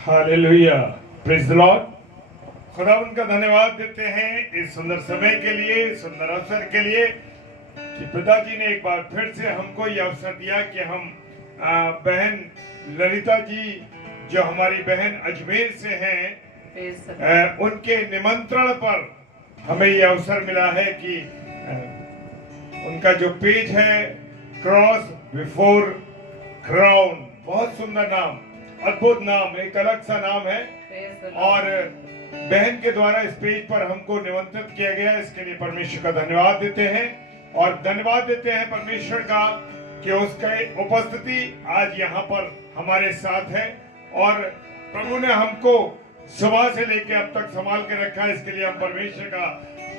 Hallelujah, praise the Lord. खुदा उनका धन्यवाद देते हैं इस सुंदर समय के लिए, सुंदर अवसर के लिए कि पिताजी ने एक बार फिर से हमको ये अवसर दिया कि हम बहन ललिता जी जो हमारी बहन अजमेर से हैं, उनके निमंत्रण पर हमें ये अवसर मिला है कि उनका जो पेज है क्रॉस बिफोर क्राउन, बहुत सुंदर नाम, अद्भुत नाम, एक अलग सा नाम है और बहन के द्वारा इस पेज पर हमको निमंत्रित किया गया। इसके लिए परमेश्वर का धन्यवाद देते हैं और धन्यवाद देते हैं परमेश्वर का कि उसकी उपस्थिति आज यहाँ पर हमारे साथ है और प्रभु ने हमको सुबह से लेकर अब तक संभाल के रखा है। इसके लिए हम परमेश्वर का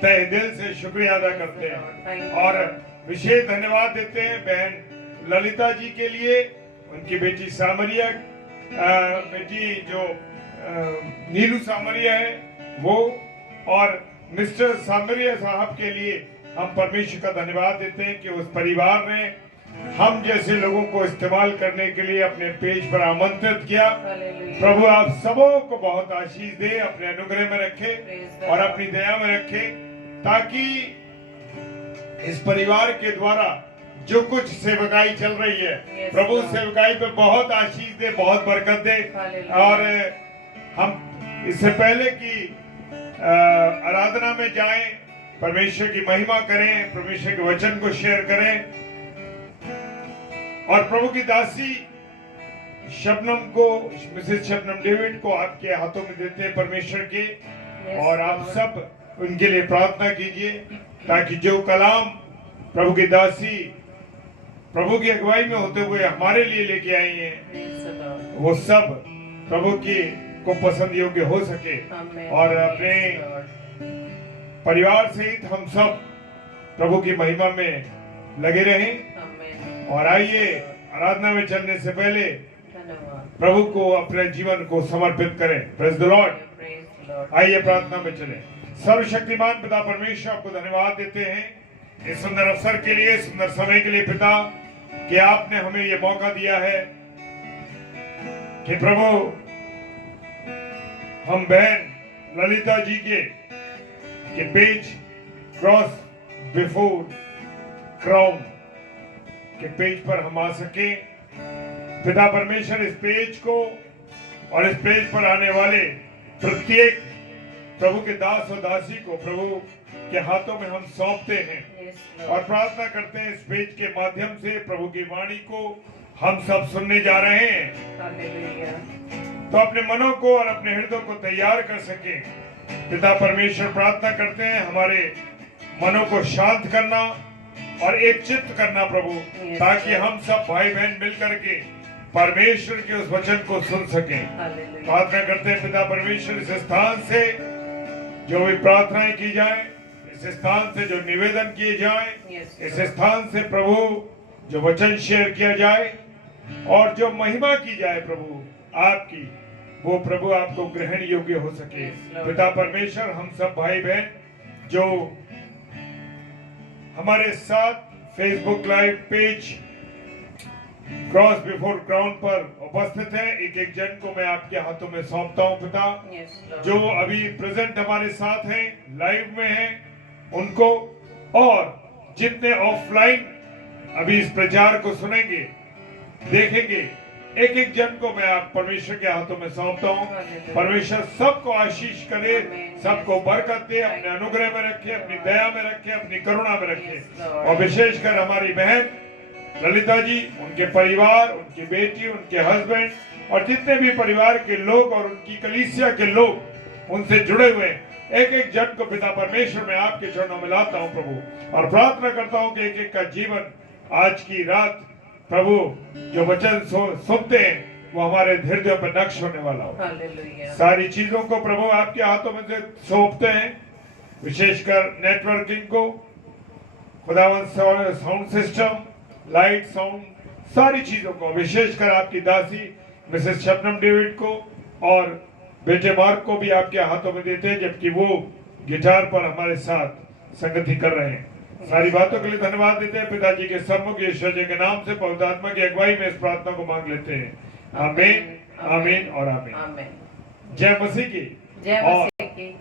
तहे दिल से शुक्रिया अदा करते हैं और विशेष धन्यवाद देते हैं बहन ललिता जी के लिए, उनकी बेटी सामरिया, बेटी जो नीलू सामरिया है वो, और मिस्टर सामरिया साहब के लिए हम परमेश्वर का धन्यवाद देते हैं कि उस परिवार ने हम जैसे लोगों को इस्तेमाल करने के लिए अपने पेज पर आमंत्रित किया। प्रभु आप सबों को बहुत आशीष दे, अपने अनुग्रह में रखे और अपनी दया में रखे, ताकि इस परिवार के द्वारा जो कुछ सेवकाई चल रही है, प्रभु सेवकाई पे बहुत आशीष दे, बहुत बरकत दे। और हम इससे पहले कि आराधना में जाएं, परमेश्वर की महिमा करें, परमेश्वर के वचन को शेयर करें और प्रभु की दासी शबनम को, मिसेस शबनम डेविड को आपके हाथों में देते हैं परमेश्वर के, और आप सब उनके लिए प्रार्थना कीजिए ताकि जो कलाम प्रभु की दासी प्रभु की अगुवाई में होते हुए हमारे लिए लेके आई हैं, वो सब प्रभु की को पसंद योग्य हो सके और अपने परिवार सहित हम सब प्रभु की महिमा में लगे रहें। और आइए आराधना में चलने से पहले प्रभु को अपने जीवन को समर्पित करें। Praise the Lord. आइए प्रार्थना में चलें। सर्वशक्तिमान पिता परमेश्वर आपको धन्यवाद देते हैं इस सुंदर अवसर के लिए, सुंदर समय के लिए पिता, कि आपने हमें ये मौका दिया है कि प्रभु हम बहन ललिता जी के पेज क्रॉस बिफोर क्राउन के पेज पर हम आ सके। पिता परमेश्वर इस पेज को और इस पेज पर आने वाले प्रत्येक प्रभु के दास और दासी को प्रभु के हाथों में हम सौंपते हैं और प्रार्थना करते हैं इस पेज के माध्यम से प्रभु की वाणी को हम सब सुनने जा रहे हैं, तो अपने मनों को और अपने हृदय को तैयार कर सके। पिता परमेश्वर प्रार्थना करते हैं हमारे मनों को शांत करना और एक चित्त करना प्रभु, ताकि हम सब भाई बहन मिलकर के परमेश्वर के उस वचन को सुन सकें। प्रार्थना करते हैं पिता परमेश्वर इस स्थान से जो भी प्रार्थनाएं की जाए, इस स्थान से जो निवेदन किए जाए, इस स्थान से प्रभु जो वचन शेयर किया जाए और जो महिमा की जाए प्रभु आपकी, वो प्रभु आपको ग्रहण योग्य हो सके। पिता परमेश्वर हम सब भाई बहन जो हमारे साथ Facebook live page cross before crown पर उपस्थित है, एक एक जन को मैं आपके हाथों में सौंपता हूं पिता। जो अभी प्रेजेंट हमारे साथ हैं, लाइव में हैं, उनको, और जितने ऑफलाइन अभी इस प्रचार को सुनेंगे देखेंगे, एक एक जन को मैं आप परमेश्वर के हाथों में सौंपता हूं। परमेश्वर सबको आशीष करे, सबको बरकत दे, अपने अनुग्रह में रखे, अपनी दया में रखे, अपनी करुणा में रखे। और विशेषकर हमारी बहन ललिता जी, उनके परिवार, उनकी बेटी, उनके हस्बैंड और जितने भी परिवार के लोग और उनकी कलीसिया के लोग उनसे जुड़े हुए एक एक जन को पिता परमेश्वर में आपके चरणों में लाता हूं प्रभु, और प्रार्थना करता हूं कि एक एक का जीवन आज की रात प्रभु जो वचन सुनते हैं वो हमारे हृदय पर नक्श होने वाला हो। सारी चीजों को प्रभु आपके हाथों में से सौंपते हैं, विशेषकर नेटवर्किंग को, खुदावंद साउंड सिस्टम, लाइट, साउंड, सारी चीजों को, विशेषकर आपकी दासी मिसेस शबनम डेविड को और बेटे मार्क को भी आपके हाथों में देते हैं, जबकि वो गिटार पर हमारे साथ संगति कर रहे हैं। सारी बातों के लिए धन्यवाद देते हैं पिताजी के सम्मुख यीशु जी के नाम से, पवित्र आत्मा की अगुवाई में इस प्रार्थना को मांग लेते हैं। आमीन, आमीन और आमीन। आमीन। जय मसीह की। जय और मसीह की।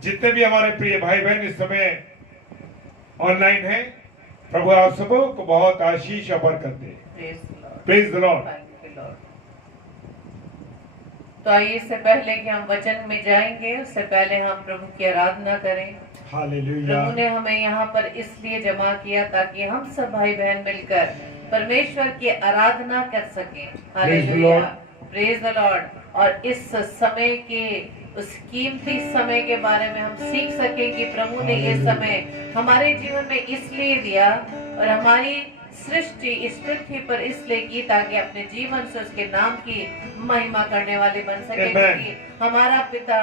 जितने भी हमारे प्रिय भाई बहन इस समय ऑनलाइन हैं, प्रभु आप सबों को बहुत आशीष और बरकत दे। Praise the Lord. तो आइए, इससे पहले कि हम वचन में जाएंगे, उससे पहले हम प्रभु की आराधना करें। हालेलुया। प्रभु ने हमें यहाँ पर इसलिए जमा किया ताकि हम सब भाई बहन मिलकर परमेश्वर की आराधना कर सकें। Hallelujah, praise the Lord. और इस समय के, उस कीमती समय के बारे में हम सीख सकें कि प्रभु ने ये समय हमारे जीवन में इसलिए दिया और हमारी सृष्टि इस पृथ्वी पर इसलिए की ताकि अपने जीवन से उसके नाम की महिमा करने वाले बन सके। क्योंकि हमारा पिता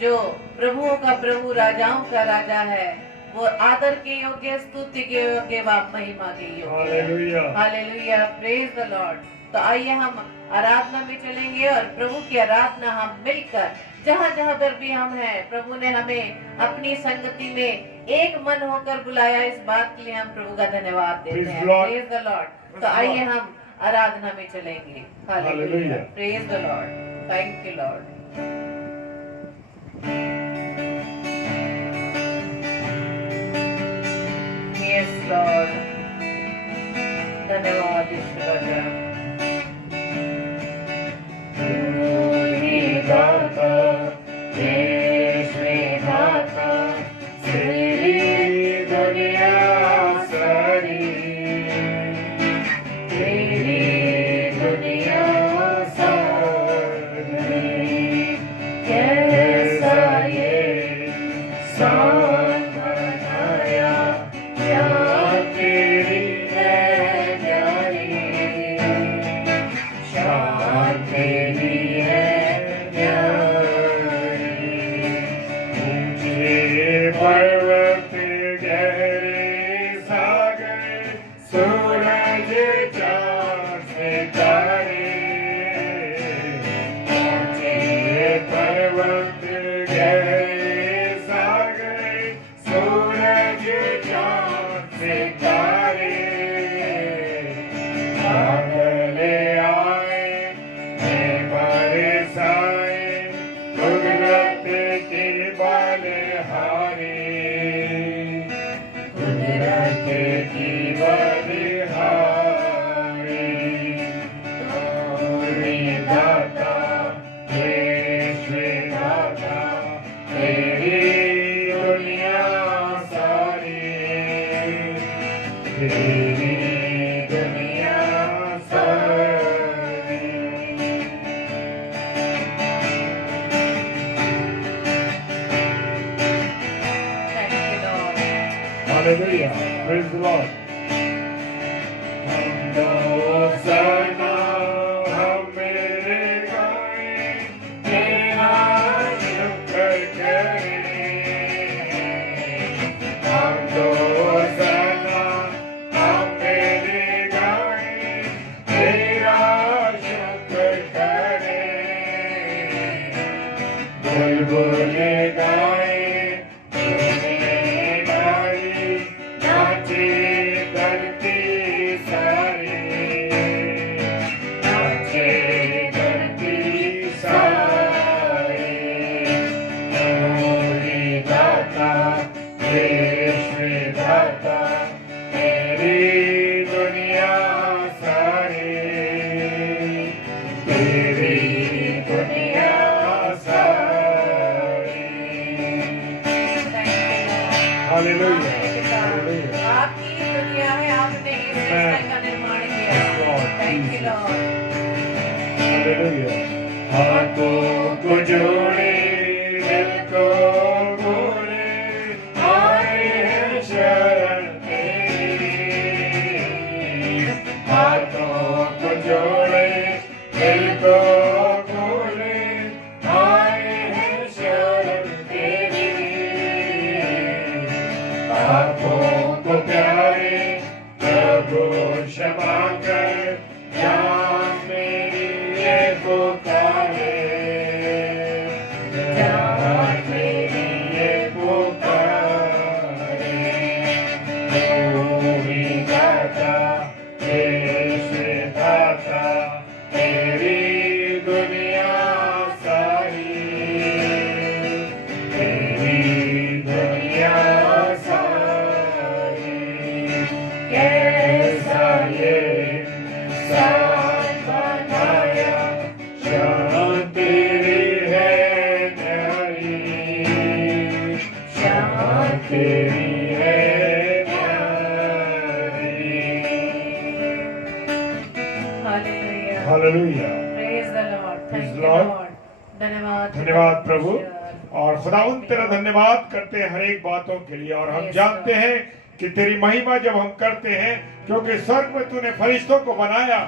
जो प्रभुओं का प्रभु, राजाओं का राजा है, वो आदर के योग्य, स्तुति के योग्य व महिमा के योग्य। Hallelujah, praise the Lord. तो आइए हम आराधना में चलेंगे और प्रभु की आराधना हम मिलकर जहाँ जहाँ पर भी हम हैं, प्रभु ने हमें अपनी संगति में एक मन होकर बुलाया। इस बात के लिए हम प्रभु का धन्यवाद देते हैं। Praise the Lord. तो आइए हम आराधना में चलेंगे। Hallelujah, praise the Lord. Thank you Lord. Yes Lord, धन्यवाद ईश्वर राजा। Hallelujah. Praise the Lord. हाथों को जोड़े, दिल को बोले, आए हैं शरण तेरी। हाथों को जोड़े, दिल को बोले, आए हैं शरण तेरी। पापों को प्यारे प्रभु क्षमा कर, जान मेरी ये पुकारे। Hallelujah. Praise the Lord. Praise Thank the you, Lord. Lord. धन्यवाद धन्यवाद प्रभु। परमेश्वर। और खुदावंद तेरा धन्यवाद करते हैं हर एक बातों के लिए, और हम Yes, जानते Lord. हैं कि तेरी महिमा जब हम करते हैं, क्योंकि स्वर्ग में तूने फरिश्तों को बनाया।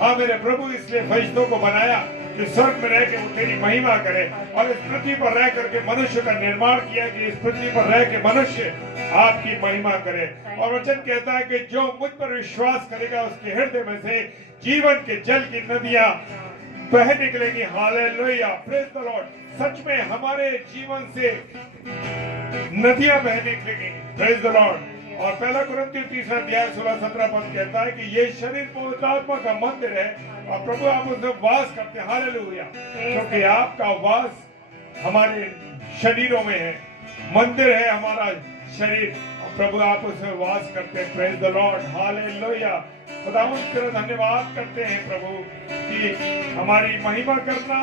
हाँ मेरे प्रभु, इसलिए फरिश्तों को बनाया कि स्वर्ग में रह के वो तेरी महिमा करे, और इस पृथ्वी पर रह करके मनुष्य का निर्माण किया कि इस पृथ्वी पर रह के मनुष्य आपकी महिमा करे। और वचन कहता है कि जो मुझ पर विश्वास करेगा उसके हृदय में से जीवन के जल की नदियां बह निकलेगी। Hallelujah, praise the Lord. सच में हमारे जीवन से नदियां बह निकलेगी। Praise the Lord. और पहला कुरिन्थियों 3 अध्याय 16-17 पद कहता है कि ये शरीर पवित्र आत्मा का मंदिर है, और प्रभु आप उसमें वास करते हैं। हालेलुया, क्योंकि आपका वास हमारे शरीरों में है, मंदिर है हमारा शरीर, और प्रभु आप उसमें वास करते हैं। Praise the Lord, hallelujah. खुदावंद तेरा धन्यवाद करते हैं प्रभु कि हमारी महिमा करना,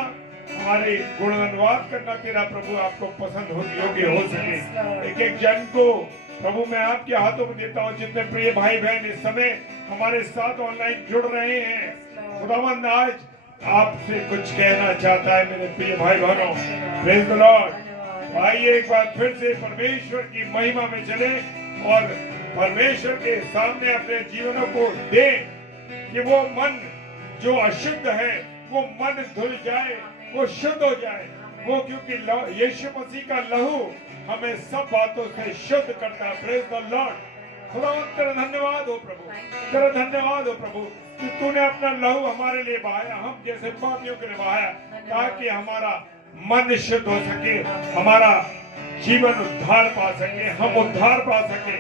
हमारे गुणगान करना तेरा प्रभु आपको पसंद हो, योग्य हो सके। एक एक जन को प्रभु मैं आपके हाथों में देता हूँ। जितने प्रिय भाई बहन इस समय हमारे साथ ऑनलाइन जुड़ रहे हैं, खुदावंद आज आपसे कुछ कहना चाहता है मेरे प्रिय भाई बहनों। Praise the Lord. आइए एक बार फिर से परमेश्वर की महिमा में चले, और परमेश्वर के सामने अपने जीवनों को दे कि वो मन जो अशुद्ध है वो मन धुल जाए, वो शुद्ध हो जाए। वो क्योंकि यीशु मसीह का लहू हमें सब बातों से शुद्ध करता है। Praise the Lord. खुदावंद तेरा धन्यवाद हो प्रभु, तेरा धन्यवाद हो प्रभु कि तूने अपना लहू हमारे लिए बहाया, हम जैसे पापियों के लिए बहाया, ताकि हमारा मन शुद्ध हो सके, हमारा जीवन उद्धार पा सके, हम उद्धार पा सके।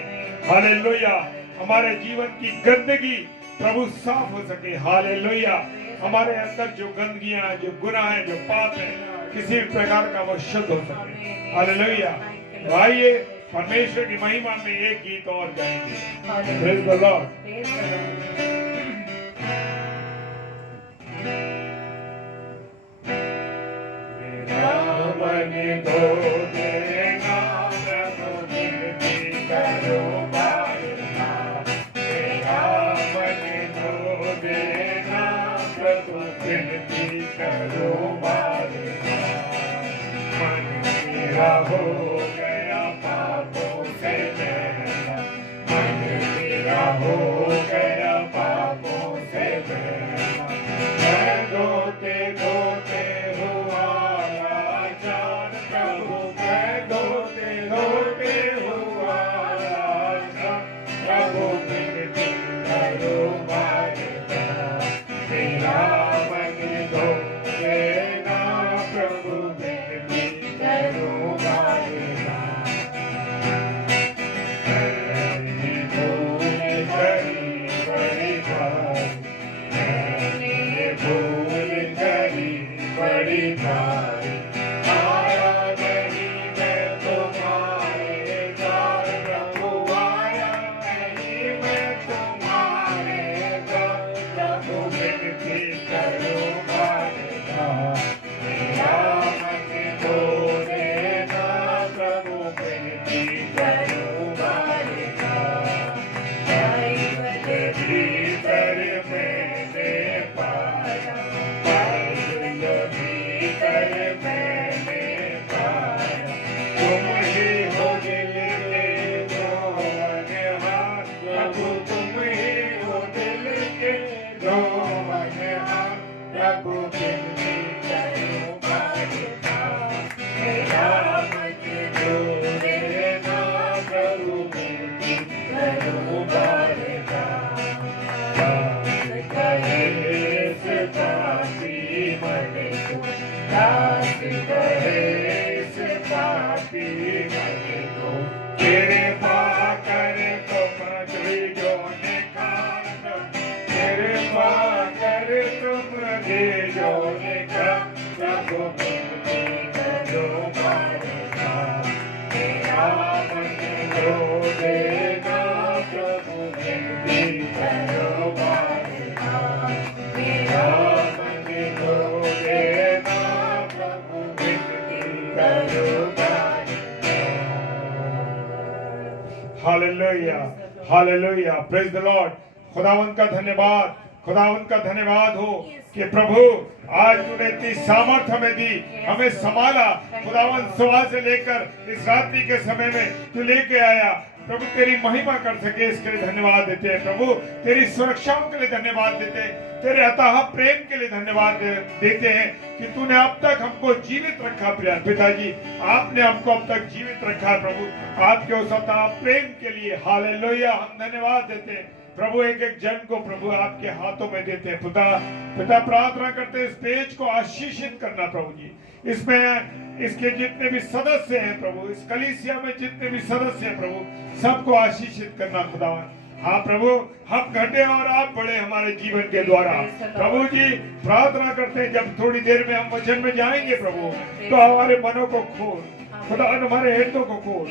हालेलुया। हमारे जीवन की गंदगी प्रभु साफ हो सके। हालेलुया। हमारे अंदर जो गंदगियां हैं, जो गुनाह है, जो पाप है, किसी भी प्रकार का वो शुद्ध हो सके। हालेलुया। आइए परमेश्वर की महिमा में एक गीत और गाएंगे। Praise the Lord. मन धो देना प्रभु, विनती करो बारना। मेरा मन धो देना प्रभु, विनती करो बारना। मन मेरा हो गया पापों से मैला, मन मेरा हो गया पापों से मैला। मैं धोते धोते हुआ लाचार प्रभु, मैं धोते धोते हुआ लाचार प्रभु, विनती करो बारना। मेरा मन धो देना प्रभु, विनती करो बारना। मैंने भूल करी बड़ी भारी, मैंने भूल करी बड़ी भारी। आया नहीं मैं तुम्हारे द्वार प्रभु, आया नहीं मैं तुम्हारे द्वार प्रभु, विनती करो बारना। मेरा मन धो देना प्रभु, विनती करो बारना। भीतर मैंने पाया, भीतर मैंने पाया, तुम ही हो दिल के रोवनहार प्रभु, तुम ही हो दिल के रोवनहार प्रभु, विनती करो बारना। मेरा मन धो देना प्रभु, विनती करो बारना। दास कहे इस पापी मन को, दास कहे इस पापी मन को, कृपा कर तुम जो निखार, कृपा कर तुम जो निखार प्रभु, विनती करो बारना। मेरा मन धो देना प्रभु, विनती करो बारना। मेरा मन धो देना प्रभु, विनती करो Barna. Hallelujah, hallelujah, praise the Lord. खुदावंद का धन्यवाद खुदावन का धन्यवाद हो कि प्रभु आज तूने इतनी सामर्थ हमें दी, हमें संभाला। खुदावन सुबह से लेकर इस रात्रि के समय में तू लेके आया। प्रभु तेरी महिमा कर सके इसके लिए धन्यवाद देते हैं। प्रभु तेरी सुरक्षाओं के लिए धन्यवाद देते हैं। तेरे अथाह प्रेम के लिए धन्यवाद देते हैं कि तूने अब तक हमको जीवित रखा। पिताजी आपने हमको अब तक जीवित रखा। प्रभु आपके उस अथाह प्रेम के लिए हालेलुया हम धन्यवाद देते हैं। प्रभु एक एक जन को प्रभु आपके हाथों में देते हैं। पिता प्रार्थना करते इस पेज को आशीषित करना प्रभु जी। इसमें इसके जितने भी सदस्य हैं प्रभु, इस कलीसिया में जितने भी सदस्य हैं प्रभु, सबको आशीषित करना खुदावन। हाँ प्रभु हम घटे और आप बढ़े हमारे जीवन के द्वारा। प्रभु जी प्रार्थना करते हैं जब थोड़ी देर में हम वचन में जाएंगे प्रभु, तो हमारे मनों को खोल खुदा, हमारे हृदयों को खोल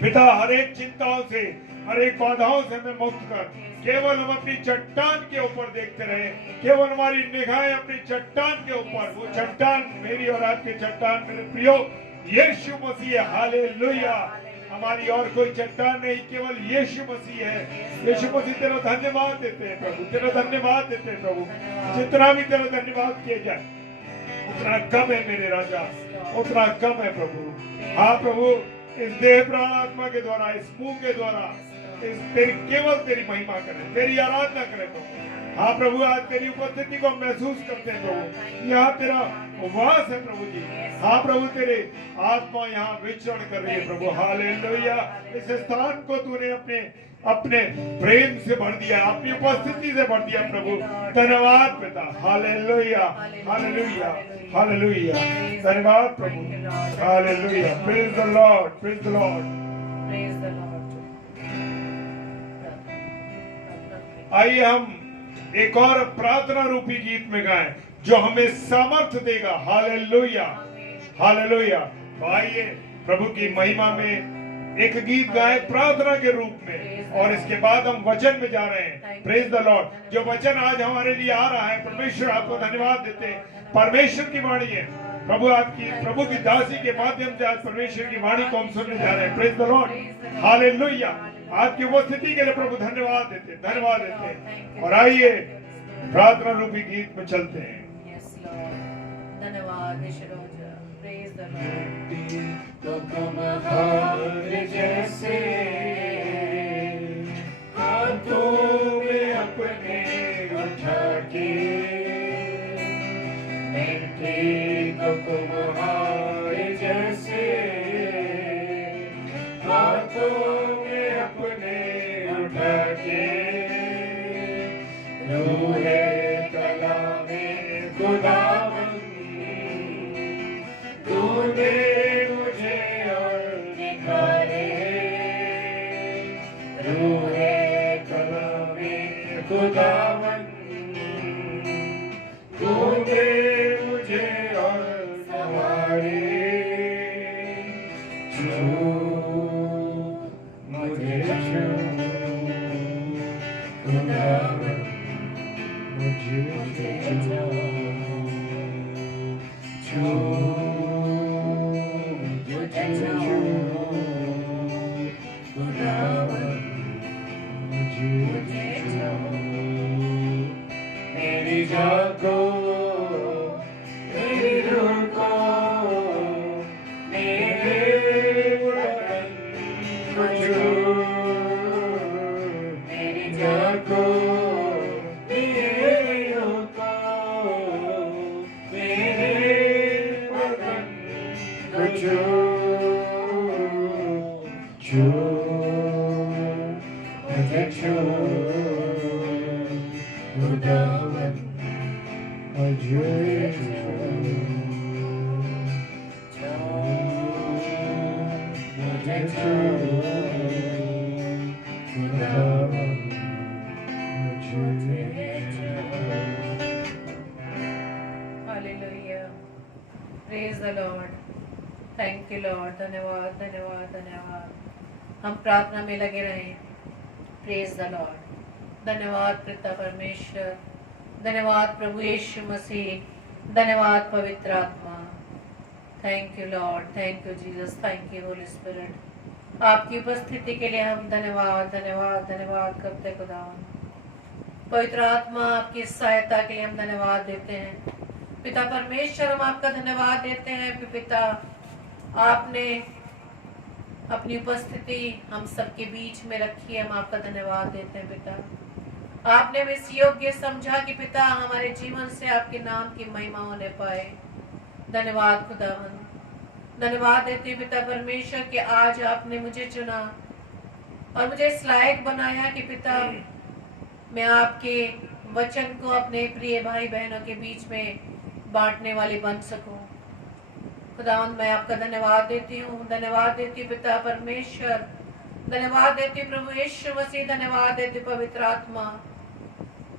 पिता। हर एक चिंताओं से, हर एक बाधाओं से हमें मुक्त कर। केवल हम अपनी चट्टान के ऊपर देखते रहे, केवल हमारी निगाहें अपनी चट्टान के ऊपर। वो चट्टान मेरी और आपकी चट्टान मेरे प्रियो यीशु मसीह है। हालेलुया। हमारी और कोई चट्टान नहीं, केवल यीशु मसीह है। यीशु मसीह तेरा धन्यवाद देते हैं प्रभु, तेरा धन्यवाद देते हैं प्रभु। जितना भी तेरा धन्यवाद किया जाए उतना कम है मेरे राजा, उतना कम है प्रभु। हाँ प्रभु इस देह प्राण आत्मा के द्वारा, इस मुंह के द्वारा केवल तेरी महिमा करें, तेरी आराधना करें प्रभु। हाँ प्रभु आज तेरी उपस्थिति को महसूस करते हैं प्रभु। यहाँ तेरा वास है प्रभु जी। हाँ प्रभु तेरे आत्मा यहाँ विचरण कर रही है प्रभु। हालेलुया। इस स्थान को तूने अपने प्रेम से भर दिया, अपनी उपस्थिति से भर दिया प्रभु। धन्यवाद पिता। Hallelujah hallelujah hallelujah. धन्यवाद प्रभु। Hallelujah. Praise the Lord, praise the Lord. आइए हम एक और प्रार्थना रूपी गीत में गाएं जो हमें सामर्थ्य देगा। Hallelujah hallelujah. तो आइए प्रभु की महिमा में एक गीत गाएं प्रार्थना के रूप में, और इसके बाद हम वचन में जा रहे हैं। Praise the Lord. जो वचन आज हमारे लिए आ रहा है, परमेश्वर आपको धन्यवाद देते हैं। परमेश्वर की वाणी है प्रभु, आपकी प्रभु की दासी के माध्यम से आज परमेश्वर की वाणी को हम सुनने जा रहे हैं। Praise the Lord. हालेलुया। आपकी उपस्थिति के लिए प्रभु धन्यवाद देते, धन्यवाद देते। और आइए प्रार्थना रूपी गीत में चलते हैं। धन्यवाद जैसे हाथों में अपने उठा के तुम्हारे जैसे हाथों में अपने उठा के रूहे कलामे खुदावन तूने मुझे और निखारे। रूहे कलामे खुदावन तूने मुझे और संवारे। मुझे खुदावन मुझे मेरी जागो मेरी रूह को मेरे वतन को छू। मेरी जागो मेरी रूह को मेरे वतन को छू। मुझे छू खुदावन मुझे छू। मुझे छू खुदावन मुझे छू। Hallelujah. Praise the Lord. Thank you Lord. धन्यवाद धन्यवाद धन्यवाद। हम प्रार्थना में लगे रहें। Praise the Lord. धन्यवाद पिता परमेश्वर, धन्यवाद प्रभु यीशु मसीह, धन्यवाद पवित्र आत्मा। Thank you Lord, thank you Jesus, thank you Holi spirit. आपकी उपस्थिति के लिए हम धन्यवाद धन्यवाद धन्यवाद करते खुदा। पवित्र आत्मा, आपकी सहायता के लिए हम धन्यवाद देते हैं। पिता परमेश्वर, हम आपका धन्यवाद देते हैं कि पिता आपने अपनी उपस्थिति हम सबके बीच में रखी है। हम आपका धन्यवाद देते हैं पिता। आपने हमें इस योग्य समझा कि पिता हमारे जीवन से आपके नाम की महिमा होने पाए। धन्यवाद खुदावन। धन्यवाद देते हैं पिता परमेश्वर कि आज आपने मुझे चुना और मुझे इस लायक बनाया कि पिता मैं आपके वचन को अपने प्रिय भाई बहनों के बीच में बांटने वाली बन सकूं। खुदावंद, मैं आपका धन्यवाद देती हूँ। धन्यवाद देती हूँ पिता परमेश्वर। धन्यवाद देती हूँ प्रभु यीशु मसीह। धन्यवाद देती हूँ पवित्र आत्मा,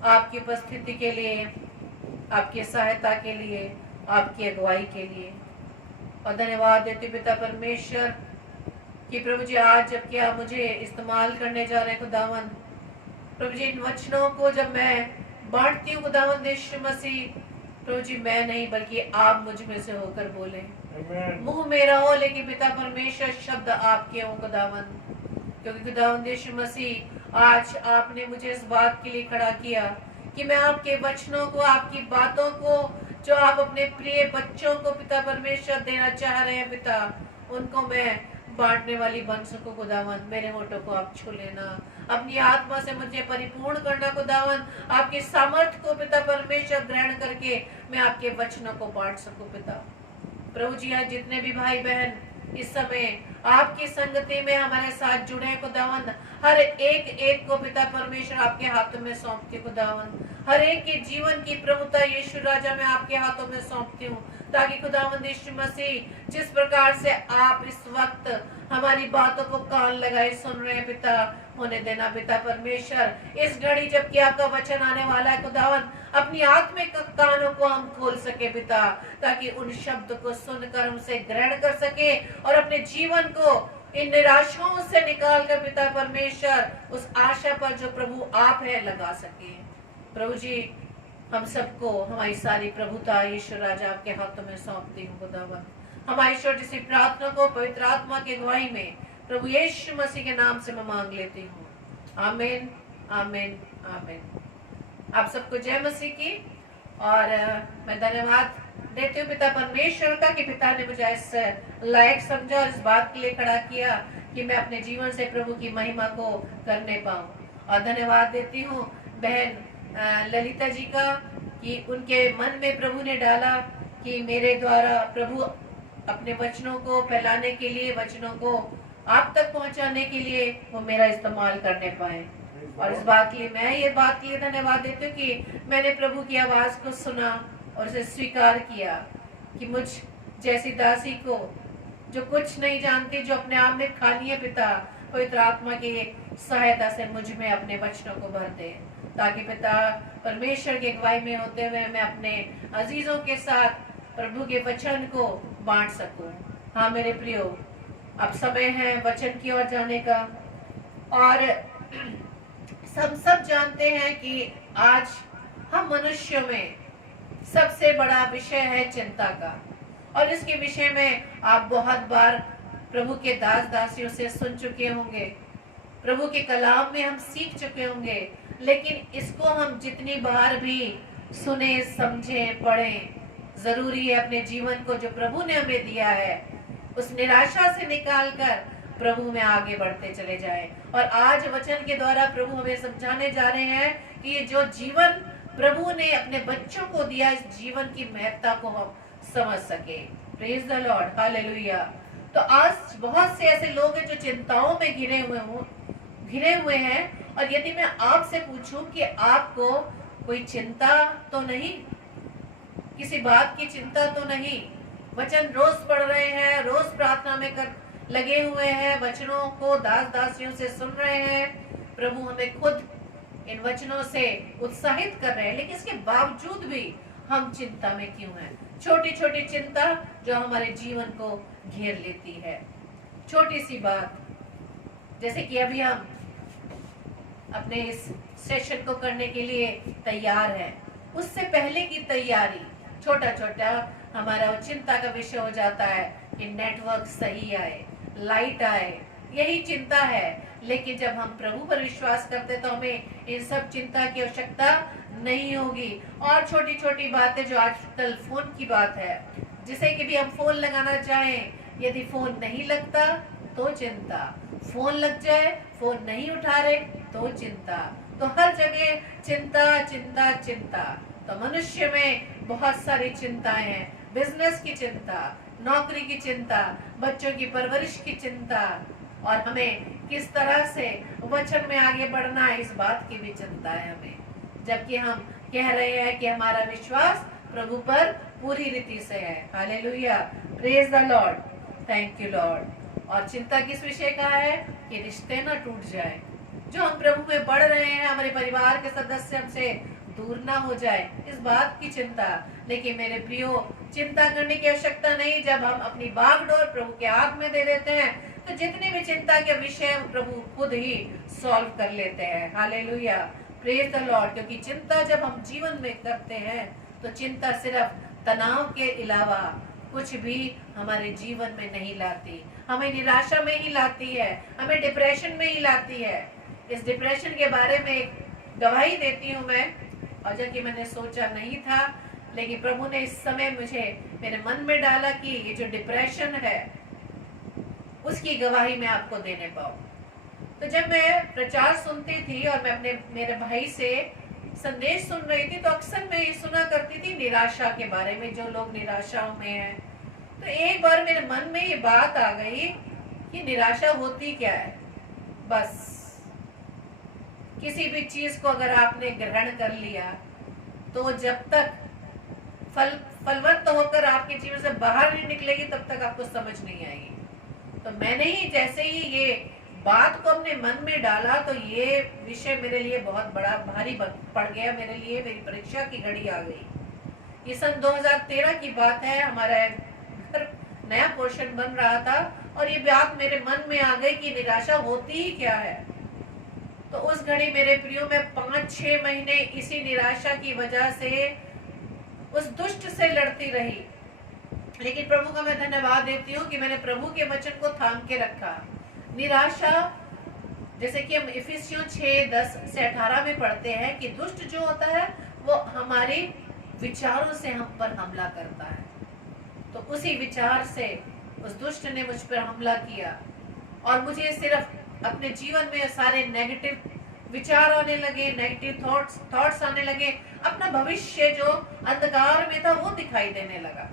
आपकी उपस्थिति के लिए, आपकी सहायता के लिए, आपकी अगुवाई के लिए। और धन्यवाद देती हूँ पिता परमेश्वर कि प्रभु जी आज जबकि आप मुझे इस्तेमाल करने जा रहे हैं खुदावंद, प्रभु जी इन वचनों को जब मैं बांटती हूँ खुदावंद यीशु मसीह, प्रभु जी मैं नहीं बल्कि आप मुझ में से होकर बोले। मुंह मेरा हो लेकिन पिता परमेश्वर शब्द आपके हो खुदावंद। क्योंकि खुदावंद यीशु मसीह आज आपने मुझे इस बात के लिए खड़ा किया कि मैं आपके वचनों को, आपकी बातों को जो आप अपने प्रिय बच्चों को पिता परमेश्वर देना चाह रहे हैं पिता, उनको मैं बांटने वाली बन सकूं खुदावंद। मेरे होठों को आप छू लेना, अपनी आत्मा से मुझे परिपूर्ण करना खुदावंद। आपकी सामर्थ्य को पिता परमेश्वर ग्रहण करके मैं आपके वचनों को बांट सकूं पिता। प्रभु जी आज जितने भी भाई बहन इस समय आपकी संगति में हमारे साथ जुड़े हैं खुदावंद, हर एक को पिता परमेश्वर आपके हाथों में सौंपती हूँ खुदावंद। हर एक के जीवन की प्रभुता यीशु राजा मैं आपके हाथों में सौंपती हूँ, ताकि खुदावंद यीशु मसीह जिस प्रकार से आप इस वक्त हमारी बातों को कान लगाए सुन रहे हैं पिता, होने देना पिता परमेश्वर। इस घड़ी जबकि आपका वचन आने वाला है खुदावंद, अपनी आत्मिक कानों को हम खोल सके पिता, ताकि उन शब्द को सुनकर हमसे ग्रहण कर सके और अपने जीवन को इन निराशाओं से निकाल कर पिता परमेश्वर उस आशा पर जो प्रभु आप है लगा सके। प्रभु जी हम सबको हमारी सारी प्रभुता यीशु राजा आपके हाथों में सौंपती हूँ खुदावंद। हमारी छोटी सी प्रार्थना को पवित्र आत्मा की अगुवाई में प्रभु यीशु मसीह के नाम से मैं मांग लेती हूँ। आमीन, आमीन, आमीन। आप सबको जय मसीह की। और मैं धन्यवाद देती हूँ पिता परमेश्वर का कि पिता ने मुझे इस लायक समझा और इस बात के लिए खड़ा किया कि मैं अपने जीवन से प्रभु की महिमा को करने पाऊँ। और धन्यवाद देती हूँ बहन ललिता जी का कि उनके मन में प्रभु ने डाला कि मेरे द्वारा प्रभु अपने वचनों को फैलाने के लिए, वचनों को आप तक पहुंचाने के लिए वो मेरा इस्तेमाल करने पाए। और इस बात के लिए मैं ये बात के लिए धन्यवाद देती हूँ कि मैंने प्रभु की आवाज को सुना और उसे स्वीकार किया कि मुझ जैसी दासी को जो कुछ नहीं जानती, जो अपने आप में खाली है पिता, पवित्र आत्मा की सहायता से मुझ में अपने वचनों को भर दे, ताकि पिता परमेश्वर की अगुवाई में होते हुए मैं अपने अजीजों के साथ प्रभु के वचन को बांट सकूं। हाँ मेरे प्रियो, अब समय है वचन की ओर जाने का। और सब जानते हैं कि आज हम मनुष्यों में सबसे बड़ा विषय है चिंता का, और इसके विषय में आप बहुत बार प्रभु के दास दासियों से सुन चुके होंगे, प्रभु के कलाम में हम सीख चुके होंगे। लेकिन इसको हम जितनी बार भी सुने, समझे, पढ़ें, जरूरी है अपने जीवन को जो प्रभु ने हमें दिया है उस निराशा से निकालकर प्रभु में आगे बढ़ते चले जाएं। और आज वचन के द्वारा प्रभु हमें समझाने जा रहे हैं कि ये जो जीवन प्रभु ने अपने बच्चों को दिया, इस जीवन की महत्ता को हम समझ सके। Praise the Lord, hallelujah. तो आज बहुत से ऐसे लोग हैं जो चिंताओं में घिरे हुए हैं। और यदि मैं आपसे पूछूं कि आपको कोई चिंता तो नहीं, किसी बात की चिंता तो नहीं, वचन रोज पढ़ रहे हैं, रोज प्रार्थना में लगे हुए हैं, वचनों को दास दासियों से सुन रहे हैं, प्रभु हमें खुद इन वचनों से उत्साहित कर रहे हैं, लेकिन इसके बावजूद भी हम चिंता में क्यों हैं? छोटी छोटी चिंता जो हमारे जीवन को घेर लेती है। छोटी सी बात, जैसे कि अभी हम अपने इस सेशन को करने के लिए तैयार हैं, उससे पहले की तैयारी छोटा छोटा हमारा चिंता का विषय हो जाता है कि नेटवर्क सही आए, लाइट आए, यही चिंता है। लेकिन जब हम प्रभु पर विश्वास करते तो हमें इन सब चिंता की आवश्यकता नहीं होगी। और छोटी छोटी बातें जो आजकल फोन की बात है, जिसे कि भी हम फोन लगाना चाहें, यदि फोन नहीं लगता तो चिंता, फोन लग जाए फोन नहीं उठा रहे तो चिंता। तो हर जगह चिंता चिंता चिंता। तो मनुष्य में बहुत सारी चिंताएं हैं, बिजनेस की चिंता, नौकरी की चिंता, बच्चों की परवरिश की चिंता, और हमें किस तरह से वचन में आगे बढ़ना है इस बात की भी चिंता है हमें। जबकि हम कह रहे हैं कि हमारा विश्वास प्रभु पर पूरी रीति से है। Hallelujah, praise the Lord, thank you Lord. और चिंता किस विषय का है कि रिश्ते ना टूट जाए। जो हम प्रभु में बढ़ रहे हैं, हमारे परिवार के सदस्य हमसे दूर ना हो जाए, इस बात की चिंता। लेकिन मेरे प्रियो, चिंता करने की आवश्यकता नहीं। जब हम अपनी बागडोर प्रभु के हाथ में दे देते हैं तो जितनी भी चिंता के विषय प्रभु खुद ही सॉल्व कर लेते हैं। Hallelujah, praise the Lord. क्योंकि चिंता जब हम जीवन में करते हैं तो चिंता सिर्फ तनाव के अलावा कुछ भी हमारे जीवन में नहीं लाती। हमें निराशा में ही लाती है, हमें डिप्रेशन में ही लाती है। इस डिप्रेशन के बारे में एक गवाही देती हूँ मैं, और जबकि मैंने सोचा नहीं था, लेकिन प्रभु ने इस समय मुझे मेरे मन में डाला कि ये जो डिप्रेशन है उसकी गवाही मैं आपको देने पाऊँ। तो जब मैं प्रचार सुनती थी और मैं अपने मेरे भाई से संदेश सुन रही थी, तो अक्सर मैं ये सुना करती थी निराशा के बारे में, जो लोग निराशाओं में हैं। तो एक बार मेरे मन में ये बात आ गई कि निराशा होती क्या है। बस किसी भी चीज को अगर आपने ग्रहण कर लिया तो जब तक फलवंत होकर आपके जीवन से बाहर नहीं निकलेगी तब तक आपको समझ नहीं आएगी। तो मैंने ही जैसे ही ये बात को अपने मन में डाला तो ये विषय मेरे लिए बहुत बड़ा भारी पड़ गया। मेरे लिए मेरी परीक्षा की घड़ी आ गई। ये सन 2013 की बात है। हमारा घर नया पोर्शन बन रहा था और ये बात मेरे मन में आ गई कि निराशा होती ही क्या है। तो उस घड़ी मेरे प्रियो में 5-6 महीने इसी निराशा की वजह से उस दुष्ट से लड़ती रही। लेकिन प्रभु का मैं धन्यवाद देती हूँ कि मैंने प्रभु के वचन को थाम के रखा। निराशा, जैसे कि हम इफिसियों 6:10 से 18 में पढ़ते हैं कि दुष्ट जो होता है वो हमारे विचारों से हम पर हमला करता है। तो उसी विचार से उस दुष्ट ने मुझ पर हमला किया और मुझे सिर्फ अपने जीवन में सारे नेगेटिव विचार आने लगे, नेगेटिव थॉट्स आने लगे। अपना भविष्य जो अंधकार में था वो दिखाई देने लगा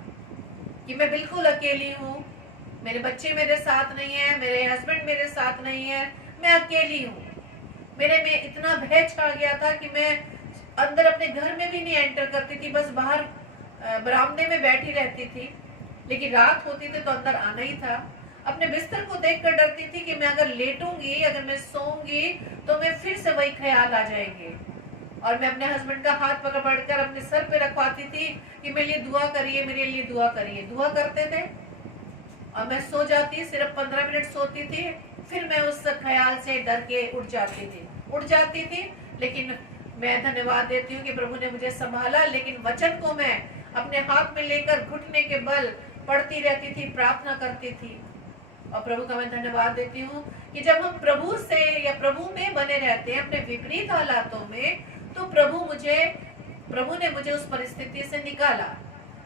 कि मैं बिल्कुल अकेली हूँ, मेरे बच्चे मेरे साथ नहीं है, मेरे हस्बैंड मेरे साथ नहीं है, मैं अकेली हूँ। मेरे में इतना भय छा गया था कि मैं अंदर अपने घर में भी नहीं एंटर करती थी, बस बाहर बरामदे में बैठी रहती थी। लेकिन रात होती थी तो अंदर आना ही था। अपने बिस्तर को देखकर डरती थी कि मैं अगर लेटूंगी, अगर मैं सोऊंगी तो मैं फिर से वही ख्याल आ जाएंगे। और मैं अपने हस्बैंड का हाथ पकड़ अपने सर पे रखवाती थी कि मेरे लिए दुआ करिए, मेरे लिए दुआ करिए। दुआ करते थे और मैं सो जाती, सिर्फ 15 मिनट सोती थी, फिर मैं उस ख्याल से डर के उठ जाती थी। लेकिन मैं धन्यवाद देती हूँ कि प्रभु ने मुझे संभाला। लेकिन वचन को मैं अपने हाथ में लेकर घुटने के बल पढ़ती रहती थी, प्रार्थना करती थी। और प्रभु का मैं धन्यवाद देती हूँ कि जब हम प्रभु से या प्रभु में बने रहते हैं अपने विपरीत हालातों में, तो प्रभु ने मुझे उस परिस्थिति से निकाला।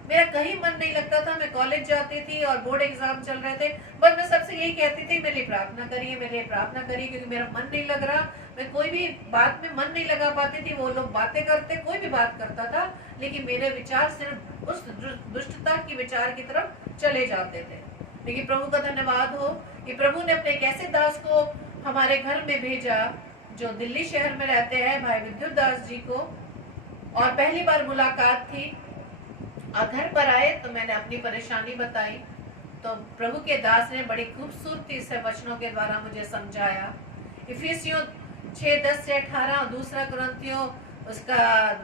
मेरा कहीं मन नहीं लगता था। मैं कॉलेज जाती थी और बोर्ड एग्जाम चल रहे थे, बस मैं सबसे यही कहती थी मेरे लिए प्रार्थना करिए, मेरे लिए प्रार्थना करिए, क्योंकि मेरा मन नहीं लग रहा। मैं कोई भी बात में मन नहीं लगा पाती थी। वो लोग बातें करते, कोई भी बात करता था, लेकिन मेरे विचार सिर्फ उस दुष्टता की विचार की तरफ चले जाते थे। लेकिन प्रभु का धन्यवाद हो कि प्रभु ने अपने एक ऐसे दास को हमारे घर में भेजा जो दिल्ली शहर में रहते हैं, भाई विद्युत दास जी को। और पहली बार मुलाकात थी और घर पर आए तो मैंने अपनी परेशानी बताई। तो प्रभु के दास ने बड़ी खूबसूरती से वचनों के द्वारा मुझे समझाया। इफिसियों 6:10 से 18, दूसरा कुरिन्थियों उसका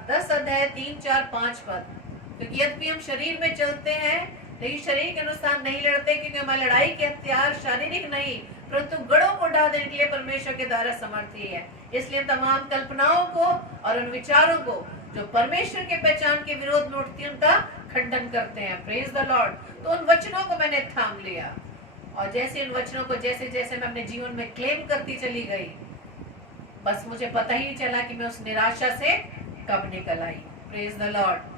10 अध्याय 3, 4, 5 पद। क्योंकि यद्यपि हम शरीर में चलते हैं लेकिन शरीर के अनुसार नहीं लड़ते, क्योंकि हमारी लड़ाई के हथियार शारीरिक नहीं परंतु गढ़ों को ढा देने के लिए परमेश्वर के द्वारा समर्थी है। इसलिए तमाम कल्पनाओं को और उन विचारों को जो परमेश्वर के पहचान के विरोध में उठती है उनका खंडन करते हैं। Praise the Lord. तो उन वचनों को मैंने थाम लिया और जैसे उन वचनों को जैसे जैसे मैं अपने जीवन में क्लेम करती चली गई, बस मुझे पता ही नहीं चला कि मैं उस निराशा से कब निकल आई। Praise the Lord.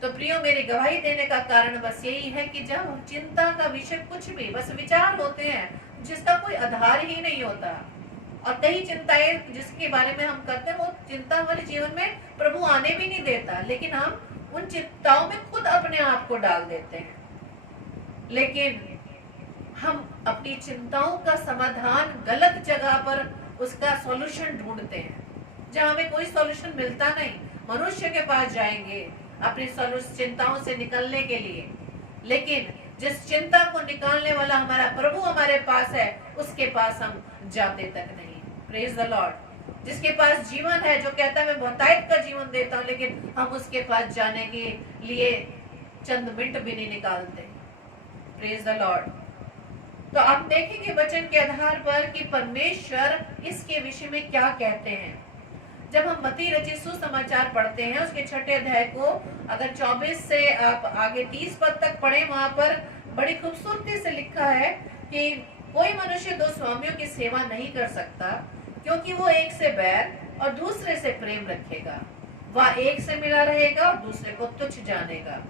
तो प्रियो, मेरी गवाही देने का कारण बस यही है कि जब चिंता का विषय कुछ भी बस विचार होते हैं जिसका कोई आधार ही नहीं होता, और कई चिंताएं जिसके बारे में हम करते हैं वो चिंता हमारे जीवन में प्रभु आने भी नहीं देता, लेकिन हम उन चिंताओं में खुद अपने आप को डाल देते हैं। लेकिन हम अपनी चिंताओं का समाधान गलत जगह पर उसका सॉल्यूशन ढूंढते हैं, जहां हमें कोई सॉल्यूशन मिलता नहीं। मनुष्य के पास जाएंगे अपनी चिंताओं से निकलने के लिए, लेकिन जिस चिंता को निकालने वाला हमारा प्रभु हमारे पास है, उसके पास हम जाते तक नहीं। Praise the Lord. जिसके पास जीवन है, जो कहता है मैं बहुतायत का जीवन देता हूँ, लेकिन हम उसके पास जाने के लिए चंद मिनट भी नहीं निकालते। Praise the Lord. तो आप देखेंगे वचन के आधार पर कि परमेश्वर इसके विषय में क्या कहते हैं। जब हम मत्ती रचित सुसमाचार पढ़ते हैं, उसके 6 अध्याय को अगर 24 से आप आगे 30 पद तक पढ़े, वहां पर बड़ी खूबसूरती से लिखा है कि कोई मनुष्य 2 स्वामियों की सेवा नहीं कर सकता, क्योंकि वो एक से बैर और दूसरे से प्रेम रखेगा, वह एक से मिला रहेगा और दूसरे को तुच्छ जानेगा।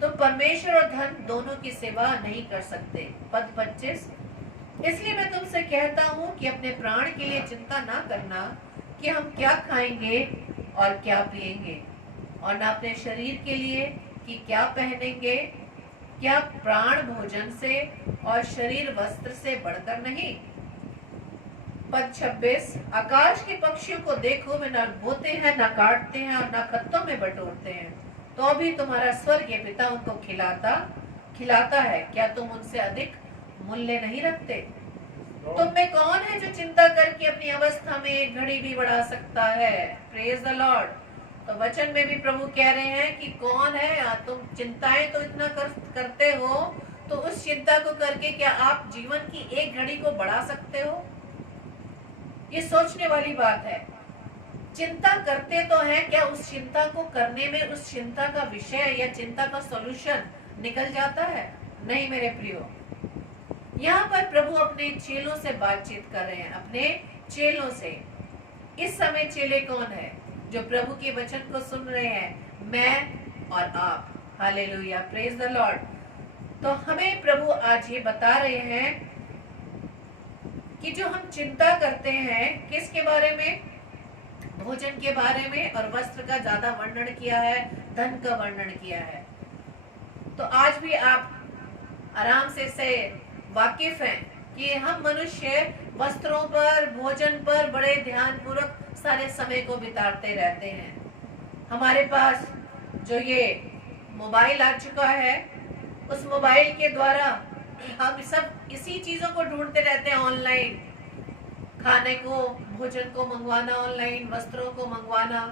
तो परमेश्वर और धन दोनों की सेवा नहीं कर सकते। पद 25। इसलिए मैं तुमसे कहता हूँ कि अपने प्राण के लिए चिंता ना करना कि हम क्या खाएंगे और क्या पिएंगे, और ना अपने शरीर के लिए कि क्या पहनेंगे। क्या प्राण भोजन से और शरीर वस्त्र से बढ़कर नहीं। पद 26। आकाश के पक्षियों को देखो, वे न बोते हैं, न काटते हैं और न खत्तों में बटोरते हैं, तो भी तुम्हारा स्वर्गीय पिता उनको खिलाता है। क्या तुम उनसे अधिक मूल्य नहीं रखते? तुम में कौन है जो चिंता करके अपनी अवस्था में एक घड़ी भी बढ़ा सकता है? Praise the Lord. तो वचन में भी प्रभु कह रहे हैं कि कौन है, तुम चिंताएं तो इतना करते हो, तो उस चिंता को करके क्या आप जीवन की एक घड़ी को बढ़ा सकते हो? ये सोचने वाली बात है। चिंता करते तो हैं, क्या उस चिंता को करने में उस चिंता का विषय या चिंता का सॉल्यूशन निकल जाता है? नहीं मेरे प्रियो। यहाँ पर प्रभु अपने चेलों से बातचीत कर रहे हैं, अपने चेलों से। इस समय चेले कौन है? जो प्रभु के वचन को सुन रहे हैं, मैं और आप। Hallelujah, praise the Lord. तो हमें प्रभु आज ये बता रहे हैं कि जो हम चिंता करते हैं किसके बारे में? भोजन के बारे में, और वस्त्र का ज्यादा वर्णन किया है, धन का वर्णन किया है। तो आज भी आप आराम से वाकिफ हैं कि हम मनुष्य वस्त्रों पर, भोजन पर बड़े ध्यान पूर्वक सारे समय को बिताते रहते हैं। हमारे पास जो ये मोबाइल आ चुका है, उस मोबाइल के द्वारा हम सब इसी चीजों को ढूंढते रहते हैं ऑनलाइन। खाने को, भोजन को मंगवाना ऑनलाइन, वस्त्रों को मंगवाना।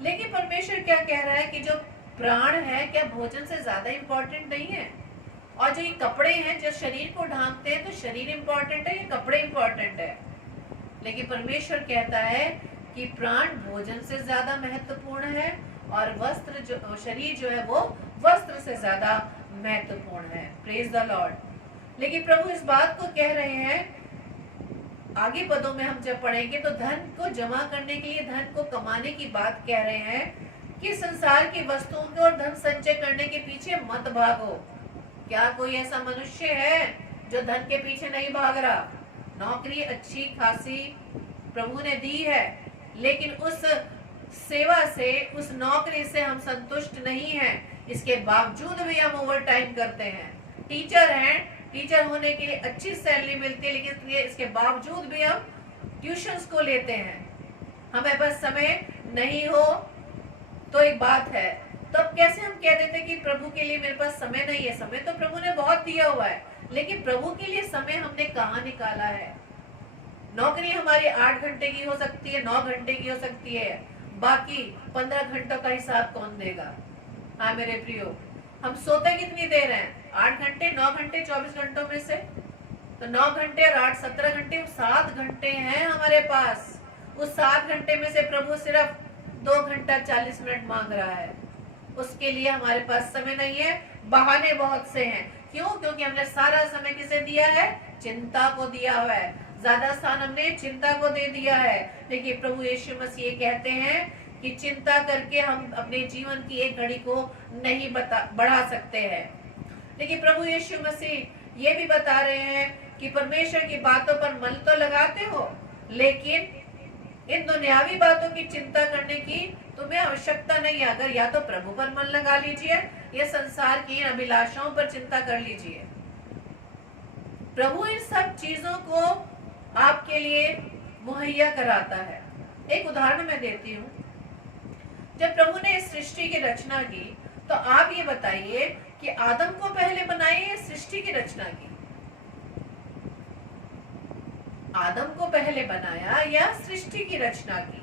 लेकिन परमेश्वर क्या कह रहा है कि जो प्राण है, क्या भोजन से ज्यादा इंपॉर्टेंट नहीं है? और जो ये कपड़े हैं, जो शरीर को ढांकते हैं, तो शरीर इंपॉर्टेंट है, ये कपड़े इंपॉर्टेंट है। लेकिन परमेश्वर कहता है कि प्राण भोजन से ज्यादा महत्वपूर्ण है, और वस्त्र जो शरीर जो है वो वस्त्र से ज्यादा महत्वपूर्ण है। Praise the Lord. लेकिन प्रभु इस बात को कह रहे हैं, आगे पदों में हम जब पढ़ेंगे तो धन को जमा करने के लिए, धन को कमाने की बात कह रहे हैं कि संसार की वस्तुओं के और धन संचय करने के पीछे मत भागो। क्या कोई ऐसा मनुष्य है जो धन के पीछे नहीं भाग रहा? नौकरी अच्छी खासी प्रभु ने दी है, लेकिन उस सेवा से, उस नौकरी से हम संतुष्ट नहीं हैं। इसके बावजूद भी हम ओवर टाइम करते हैं। टीचर हैं, टीचर होने के लिए अच्छी सैलरी मिलती है, लेकिन इसके बावजूद भी हम ट्यूशंस को लेते हैं। हमें बस समय नहीं हो तो एक बात है, तो अब कैसे हम कह देते कि प्रभु के लिए मेरे पास समय नहीं है? समय तो प्रभु ने बहुत दिया हुआ है, लेकिन प्रभु के लिए समय हमने कहाँ निकाला है? नौकरी हमारी 8 घंटे की हो सकती है, 9 घंटे की हो सकती है, बाकी 15 घंटों का हिसाब कौन देगा? हाँ मेरे प्रियो, हम सोते कितनी देर हैं? 8 घंटे, 9 घंटे 24 घंटों में से, तो 9 घंटे और 8 17 घंटे, 7 घंटे हैं हमारे पास। उस 7 घंटे में से प्रभु सिर्फ 2 घंटा 40 मिनट मांग रहा है। उसके लिए हमारे पास समय नहीं है, बहाने बहुत से हैं। क्यों? क्योंकि हमने सारा समय किसे दिया है? चिंता को दिया हुआ है। ज्यादा स्थान हमने चिंता को दे दिया है। लेकिन प्रभु यीशु मसीह कहते हैं कि चिंता करके हम अपने जीवन की एक घड़ी को नहीं बढ़ा सकते हैं। लेकिन प्रभु यीशु मसीह ये भी बता रहे हैं कि परमेश्वर की बातों पर मन तो लगाते हो, लेकिन इन दुनियावी बातों की चिंता करने की तुम्हें आवश्यकता नहीं है। अगर या तो प्रभु पर मन लगा लीजिए या संसार की अभिलाषाओं पर चिंता कर लीजिए। प्रभु इन सब चीजों को आपके लिए मुहैया कराता है। एक उदाहरण मैं देती हूँ। जब प्रभु ने इस सृष्टि की रचना की, तो आप ये बताइए कि आदम को पहले बनाइए सृष्टि की रचना की? आदम को पहले बनाया या सृष्टि की रचना की?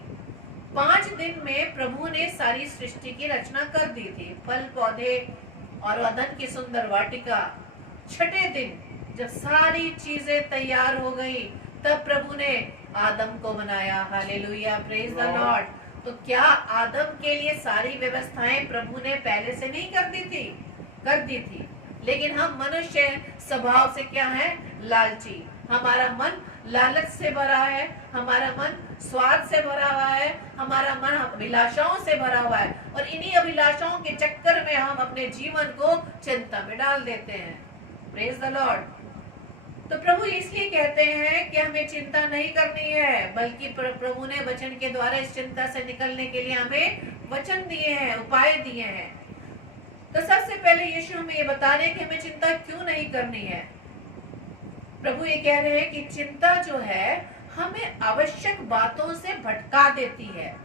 5 दिन में प्रभु ने सारी सृष्टि की रचना कर दी थी, फल पौधे और अदन की सुंदर वाटिका। 6ठे दिन जब सारी चीजें तैयार हो गई, तब प्रभु ने आदम को बनाया। Hallelujah, praise the Lord. तो क्या आदम के लिए सारी व्यवस्थाएं प्रभु ने पहले से नहीं कर दी थी? कर दी थी। लेकिन हम मनुष्य स्वभाव से क्या है? लालची। हमारा मन लालच से भरा है, हमारा मन स्वाद से भरा हुआ है, हमारा मन अभिलाषाओं से भरा हुआ है, और इन्हीं अभिलाषाओं के चक्कर में हम अपने जीवन को चिंता में डाल देते हैं। Praise the Lord. तो प्रभु इसलिए कहते हैं कि हमें चिंता नहीं करनी है, बल्कि प्रभु ने वचन के द्वारा इस चिंता से निकलने के लिए हमें वचन दिए हैं, उपाय दिए हैं। तो सबसे पहले यीशु हमें ये बता रहे हैं कि हमें चिंता क्यों नहीं करनी है। प्रभु ये कह रहे हैं कि चिंता जो है हमें आवश्यक बातों से भटका देती है।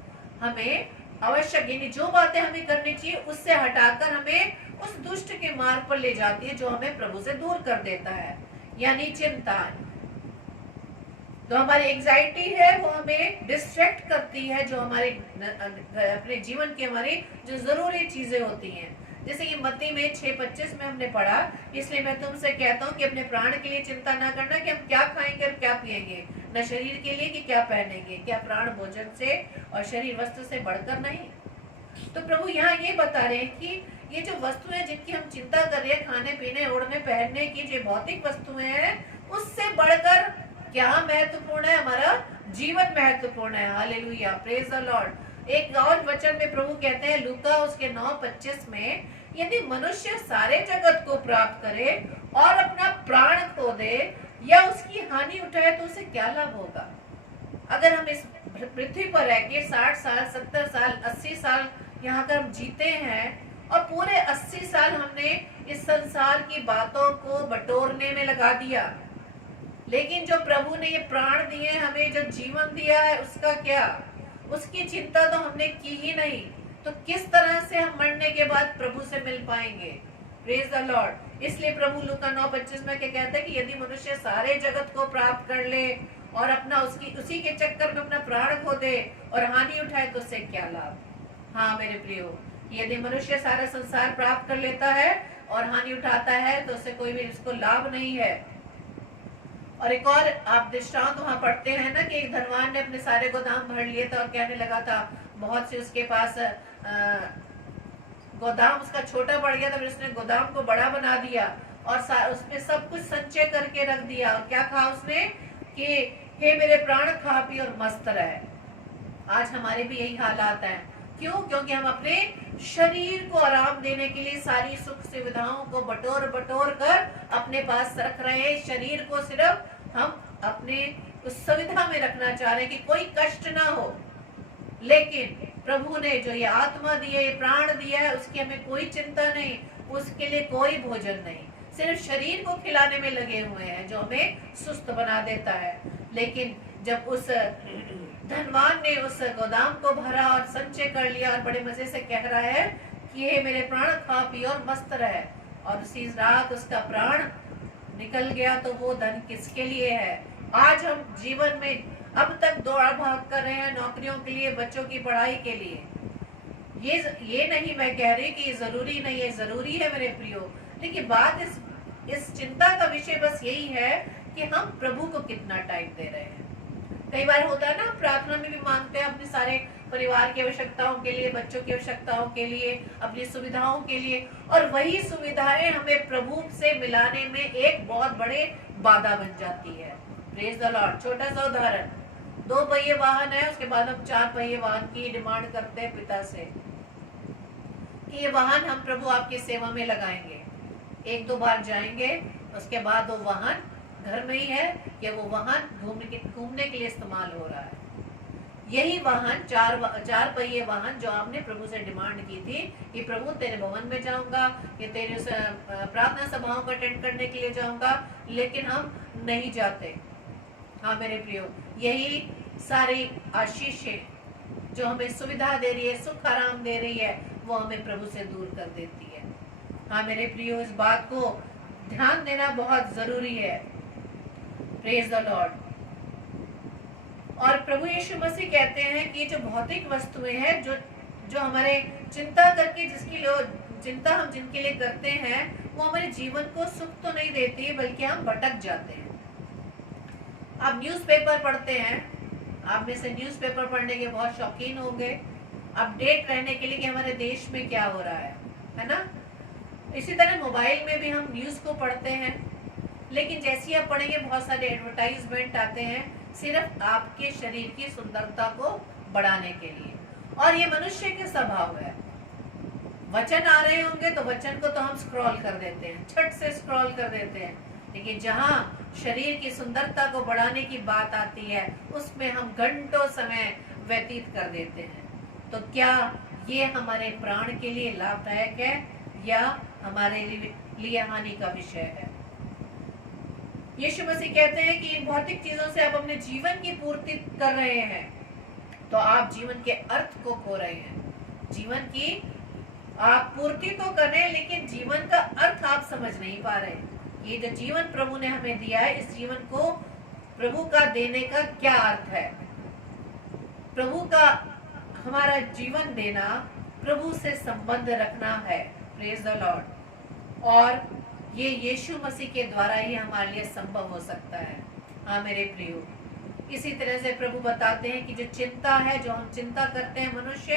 हमें आवश्यक यानी जो बातें हमें करनी चाहिए उससे हटाकर हमें उस दुष्ट के मार्ग पर ले जाती है, जो हमें प्रभु से दूर कर देता है। यानी चिंता तो हमारी एंजाइटी है, वो हमें डिस्ट्रैक्ट करती है, जो हमारे अपने जीवन की हमारी जो जरूरी चीजें होती हैं। जैसे कि मत्ती में 6:25 में हमने पढ़ा, इसलिए मैं तुमसे कहता हूँ कि अपने प्राण के लिए चिंता ना करना कि हम क्या खाएंगे और क्या पिएंगे, न शरीर के लिए कि क्या पहनेंगे। क्या प्राण भोजन से और शरीर वस्त्र से बढ़कर नहीं? तो प्रभु यहाँ ये बता रहे हैं कि ये जो वस्तु है जिनकी हम चिंता कर रहे हैं, खाने पीने ओढ़ने पहनने की जो भौतिक वस्तुएं हैं, उससे बढ़कर क्या महत्वपूर्ण है? हमारा जीवन महत्वपूर्ण है। Hallelujah, praise the Lord. एक और वचन में प्रभु कहते हैं लूका उसके 9:25 में, यदि मनुष्य सारे जगत को प्राप्त करे और अपना प्राण खो दे या उसकी हानि उठाए तो उसे क्या लाभ होगा? अगर हम इस पृथ्वी पर रह के 60 साल 70 साल 80 साल यहाँ कर हम जीते हैं और पूरे 80 साल हमने इस संसार की बातों को बटोरने में लगा दिया, लेकिन जो प्रभु ने ये प्राण दिए, हमें जो जीवन दिया है, उसका क्या? उसकी चिंता तो हमने की ही नहीं। तो किस तरह से हम मरने के बाद प्रभु से मिल पाएंगे? Praise the Lord. इसलिए प्रभु लूका 9:25 में क्या कहता है कि यदि मनुष्य सारे जगत को प्राप्त कर ले और अपना उसी के चक्कर में अपना प्राण खो दे और हानि उठाए तो उससे क्या लाभ? हाँ मेरे प्रियो, यदि मनुष्य सारा संसार प्राप्त कर लेता है और हानि उठाता है तो उससे कोई भी उसको लाभ नहीं है। और एक और आप दृष्टांत वहां पढ़ते हैं ना कि एक धनवान ने अपने सारे गोदाम भर लिए थे और कहने लगा था, बहुत से उसके पास गोदाम उसका छोटा पड़ गया था, फिर उसने गोदाम को बड़ा बना दिया और उसमें सब कुछ संचय करके रख दिया। और क्या कहा उसने कि हे मेरे प्राण खा पी और मस्त रहे। आज हमारे भी यही हालात हैं। क्यों? क्योंकि हम अपने शरीर को आराम देने के लिए सारी सुख सुविधाओं को बटोर बटोर कर अपने पास रख रहे हैं। शरीर को सिर्फ हम अपने उस सुविधा में रखना चाह रहे हैं कि कोई कष्ट ना हो, लेकिन प्रभु ने जो ये आत्मा दी है, ये प्राण दिया है, उसकी हमें कोई चिंता नहीं, उसके लिए कोई भोजन नहीं, सिर्फ शरीर को खिलाने में लगे हुए हैं जो हमें सुस्त बना देता है। लेकिन जब उस धनवान ने उस गोदाम को भरा और संचय कर लिया और बड़े मजे से कह रहा है कि ये मेरे प्राण खा पी और मस्त रहे, और उसी रात उसका प्राण निकल गया, तो वो धन किसके लिए है? आज हम जीवन में अब तक दौड़ भाग कर रहे हैं नौकरियों के लिए, बच्चों की पढ़ाई के लिए। ये नहीं मैं कह रही कि जरूरी नहीं है, जरूरी है मेरे प्रियो, लेकिन बात इस चिंता का विषय बस यही है कि हम प्रभु को कितना टाइम दे रहे हैं। कई बार होता है ना, प्रार्थना में भी मांगते हैं अपने सारे परिवार की आवश्यकताओं के लिए, बच्चों की आवश्यकताओं के लिए, अपनी सुविधाओं के लिए, और वही सुविधाएं हमें प्रभु से मिलाने में एक बहुत बड़े बाधा बन जाती है। Praise the Lord. छोटा सा उदाहरण, 2 पहिए वाहन है, उसके बाद हम 4 पहिए वाहन की डिमांड करते हैं पिता से कि ये वाहन हम प्रभु आपकी सेवा में लगाएंगे, 1-2 बार जाएंगे, उसके बाद वो वाहन घर में ही है या वो वाहन घूमने के लिए इस्तेमाल हो रहा है। यही वाहन 4 पहिए वाहन जो आपने प्रभु से डिमांड की थी कि प्रभु तेरे भवन में जाऊंगा, ये तेरे प्रार्थना सभाओं को अटेंड करने के लिए जाऊंगा, लेकिन हम नहीं जाते। हाँ मेरे प्रियो, यही सारी आशीषें जो हमें सुविधा दे रही है, सुख आराम दे रही है, वो हमें प्रभु से दूर कर देती है। हाँ मेरे प्रियो, इस बात को ध्यान देना बहुत जरूरी है। Praise the Lord. और प्रभु यीशु मसीह कहते हैं कि जो भौतिक वस्तुएं हैं, जो हमारे चिंता करके चिंता हम जिनके लिए करते हैं, वो हमारे जीवन को सुख तो नहीं देती, बल्कि हम भटक जाते हैं। आप न्यूज़पेपर पढ़ते हैं, आप में से न्यूज़पेपर पढ़ने के बहुत शौकीन होंगे, अपडेट रहने के लिए कि हमारे देश में क्या हो रहा है ना। इसी तरह मोबाइल में भी हम न्यूज़ को पढ़ते हैं, लेकिन जैसे आप पढ़ेंगे बहुत सारे एडवर्टाइजमेंट आते हैं सिर्फ आपके शरीर की सुंदरता को बढ़ाने के लिए, और ये मनुष्य के स्वभाव है। वचन आ रहे होंगे तो वचन को तो हम स्क्रॉल कर देते हैं, छट से स्क्रॉल कर देते हैं, लेकिन जहां शरीर की सुंदरता को बढ़ाने की बात आती है, उसमें हम घंटों समय व्यतीत कर देते हैं। तो क्या ये हमारे प्राण के लिए लाभदायक है या हमारे लिए हानि का विषय है? यीशु मसीह कहते हैं कि इन भौतिक चीजों से आप अपने जीवन की पूर्ति कर रहे हैं, तो आप जीवन के अर्थ को खो रहे हैं। जीवन की आप पूर्ति तो कर रहे हैं, लेकिन जीवन का अर्थ आप समझ नहीं पा रहे। ये जो जीवन प्रभु ने हमें दिया है, इस जीवन को प्रभु का देने का क्या अर्थ है? प्रभु का हमारा जीवन देना प्रभु से संबंध रखना है। Praise the Lord. और ये यीशु मसीह के द्वारा ही हमारे लिए संभव हो सकता है। हाँ मेरे प्रियो, इसी तरह से प्रभु बताते हैं कि जो चिंता है, जो हम चिंता करते हैं मनुष्य,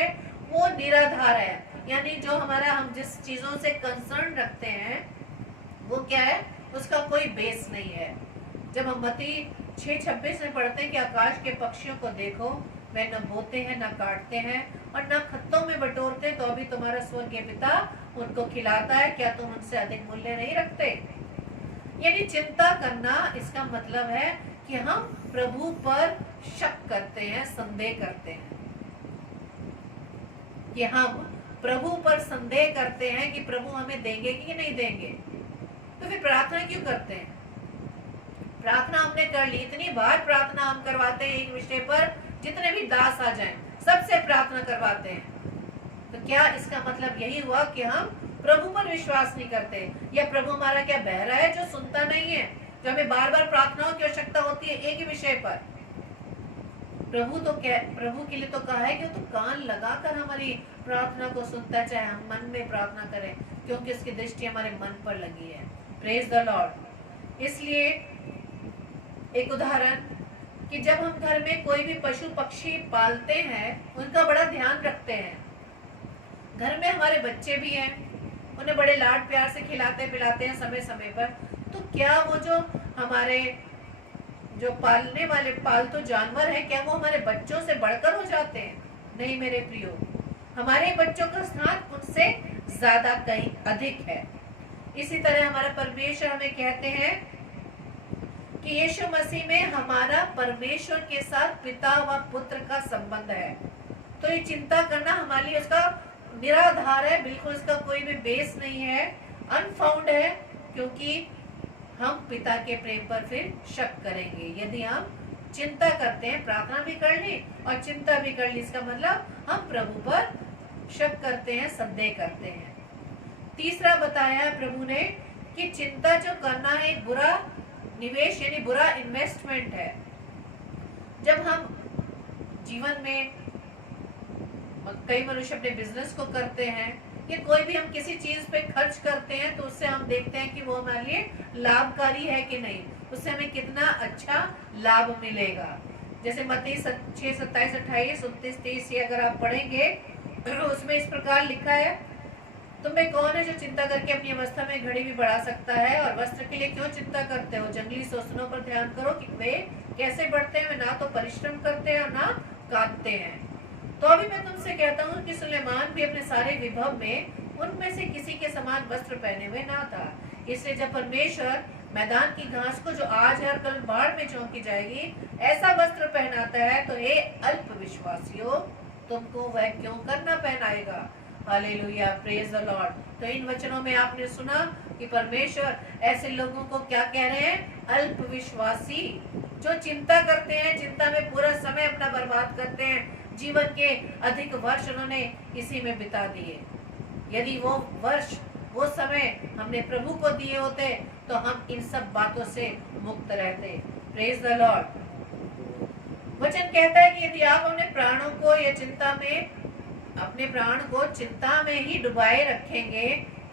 वो निराधार है। यानी जो हम जिस चीजों से कंसर्न रखते हैं वो क्या है, उसका कोई बेस नहीं है। जब हम मत्ती 6:26 में पढ़ते हैं कि आकाश के पक्षियों को देखो, वे न बोते हैं, न काटते हैं, और न खत्तों में बटोरते, तो अभी तुम्हारा स्वर्गीय पिता उनको खिलाता है, क्या तुम उनसे अधिक मूल्य नहीं रखते? यानी चिंता करना, इसका मतलब है कि हम प्रभु पर शक करते हैं, संदेह करते हैं, कि हम प्रभु पर संदेह करते हैं कि प्रभु हमें देंगे कि नहीं देंगे। तो फिर प्रार्थना क्यों करते हैं? प्रार्थना हमने कर ली, इतनी बार प्रार्थना हम करवाते हैं एक विषय पर, जितने भी दास आ जाएं सबसे प्रार्थना करवाते हैं। तो क्या इसका मतलब यही हुआ कि हम प्रभु पर विश्वास नहीं करते, या प्रभु हमारा क्या बहरा है जो सुनता नहीं है, जो हमें बार बार प्रार्थनाओं की आवश्यकता होती है एक ही विषय पर? प्रभु के लिए तो कहा है कि वो तो कान लगाकर हमारी प्रार्थना को सुनता है, चाहे हम मन में प्रार्थना करें, क्योंकि उसकी दृष्टि हमारे मन पर लगी है। Praise the Lord. इसलिए एक उदाहरण कि जब हम घर में कोई भी पशु पक्षी पालते हैं, उनका बड़ा ध्यान रखते हैं। घर में हमारे बच्चे भी हैं, उन्हें बड़े लाड प्यार से खिलाते पिलाते हैं समय समय पर। तो क्या वो जो हमारे जो पालने वाले पालतू जानवर हैं, क्या वो हमारे बच्चों से बढ़कर हो जाते हैं? नहीं मेरे प्रियो, हमारे बच्चों का स्थान उनसे ज्यादा कहीं अधिक है। इसी तरह हमारा परमेश्वर हमें कहते हैं कि यीशु मसीह में हमारा परमेश्वर के साथ पिता व पुत्र का संबंध है। तो ये चिंता करना हमारे लिए उसका निराधार है, बिल्कुल इसका कोई भी बेस नहीं है, अनफाउंड है, क्योंकि हम पिता के प्रेम पर फिर शक करेंगे यदि हम चिंता करते हैं। प्रार्थना भी कर ली और चिंता भी कर ली, इसका मतलब हम प्रभु पर शक करते हैं, संदेह करते हैं। तीसरा बताया प्रभु ने कि चिंता जो करना है एक बुरा निवेश यानी बुरा इन्वेस्टमेंट है। जब हम जीवन में कई मनुष्य अपने बिजनेस को करते हैं या कोई भी हम किसी चीज पे खर्च करते हैं, तो उससे हम देखते हैं कि वो हमारे लिए लाभकारी है कि नहीं, उससे हमें कितना अच्छा लाभ मिलेगा। जैसे मत्ती 6:27-28, 29-30 से अगर आप पढ़ेंगे उसमें इस प्रकार लिखा है, तुम में कौन है जो चिंता करके अपनी अवस्था में घड़ी भी बढ़ा सकता है? और वस्त्र के लिए क्यों चिंता करते हो? जंगली सोसनों पर ध्यान करो कि वे कैसे बढ़ते हैं, वे ना तो परिश्रम करते हैं और ना काटते हैं। तो अभी मैं तुमसे कहता हूँ कि सुलेमान भी अपने सारे विभव में उनमें से किसी के समान वस्त्र पहने हुए ना था। इसलिए जब परमेश्वर मैदान की घास को जो आज है और कल बाढ़ में झोंकी जाएगी ऐसा वस्त्र पहनाता है, तो हे अल्प विश्वासियों, तुमको वह क्यों करना पहनाएगा? Hallelujah, praise the Lord. तो इन वचनों में आपने सुना कि परमेश्वर ऐसे लोगों को क्या कह रहे हैं? अल्प विश्वासी, जो चिंता करते हैं, चिंता में पूरा समय अपना बर्बाद करते हैं। जीवन के अधिक वर्ष उन्होंने इसी में बिता दिए। यदि वो वर्ष, वो समय हमने प्रभु को दिए होते तो हम इन सब बातों से मुक्त रहते। Praise the Lord. वचन कहता है कि यदि आप अपने प्राणों को या चिंता में, अपने प्राण को चिंता में ही डुबाए रखेंगे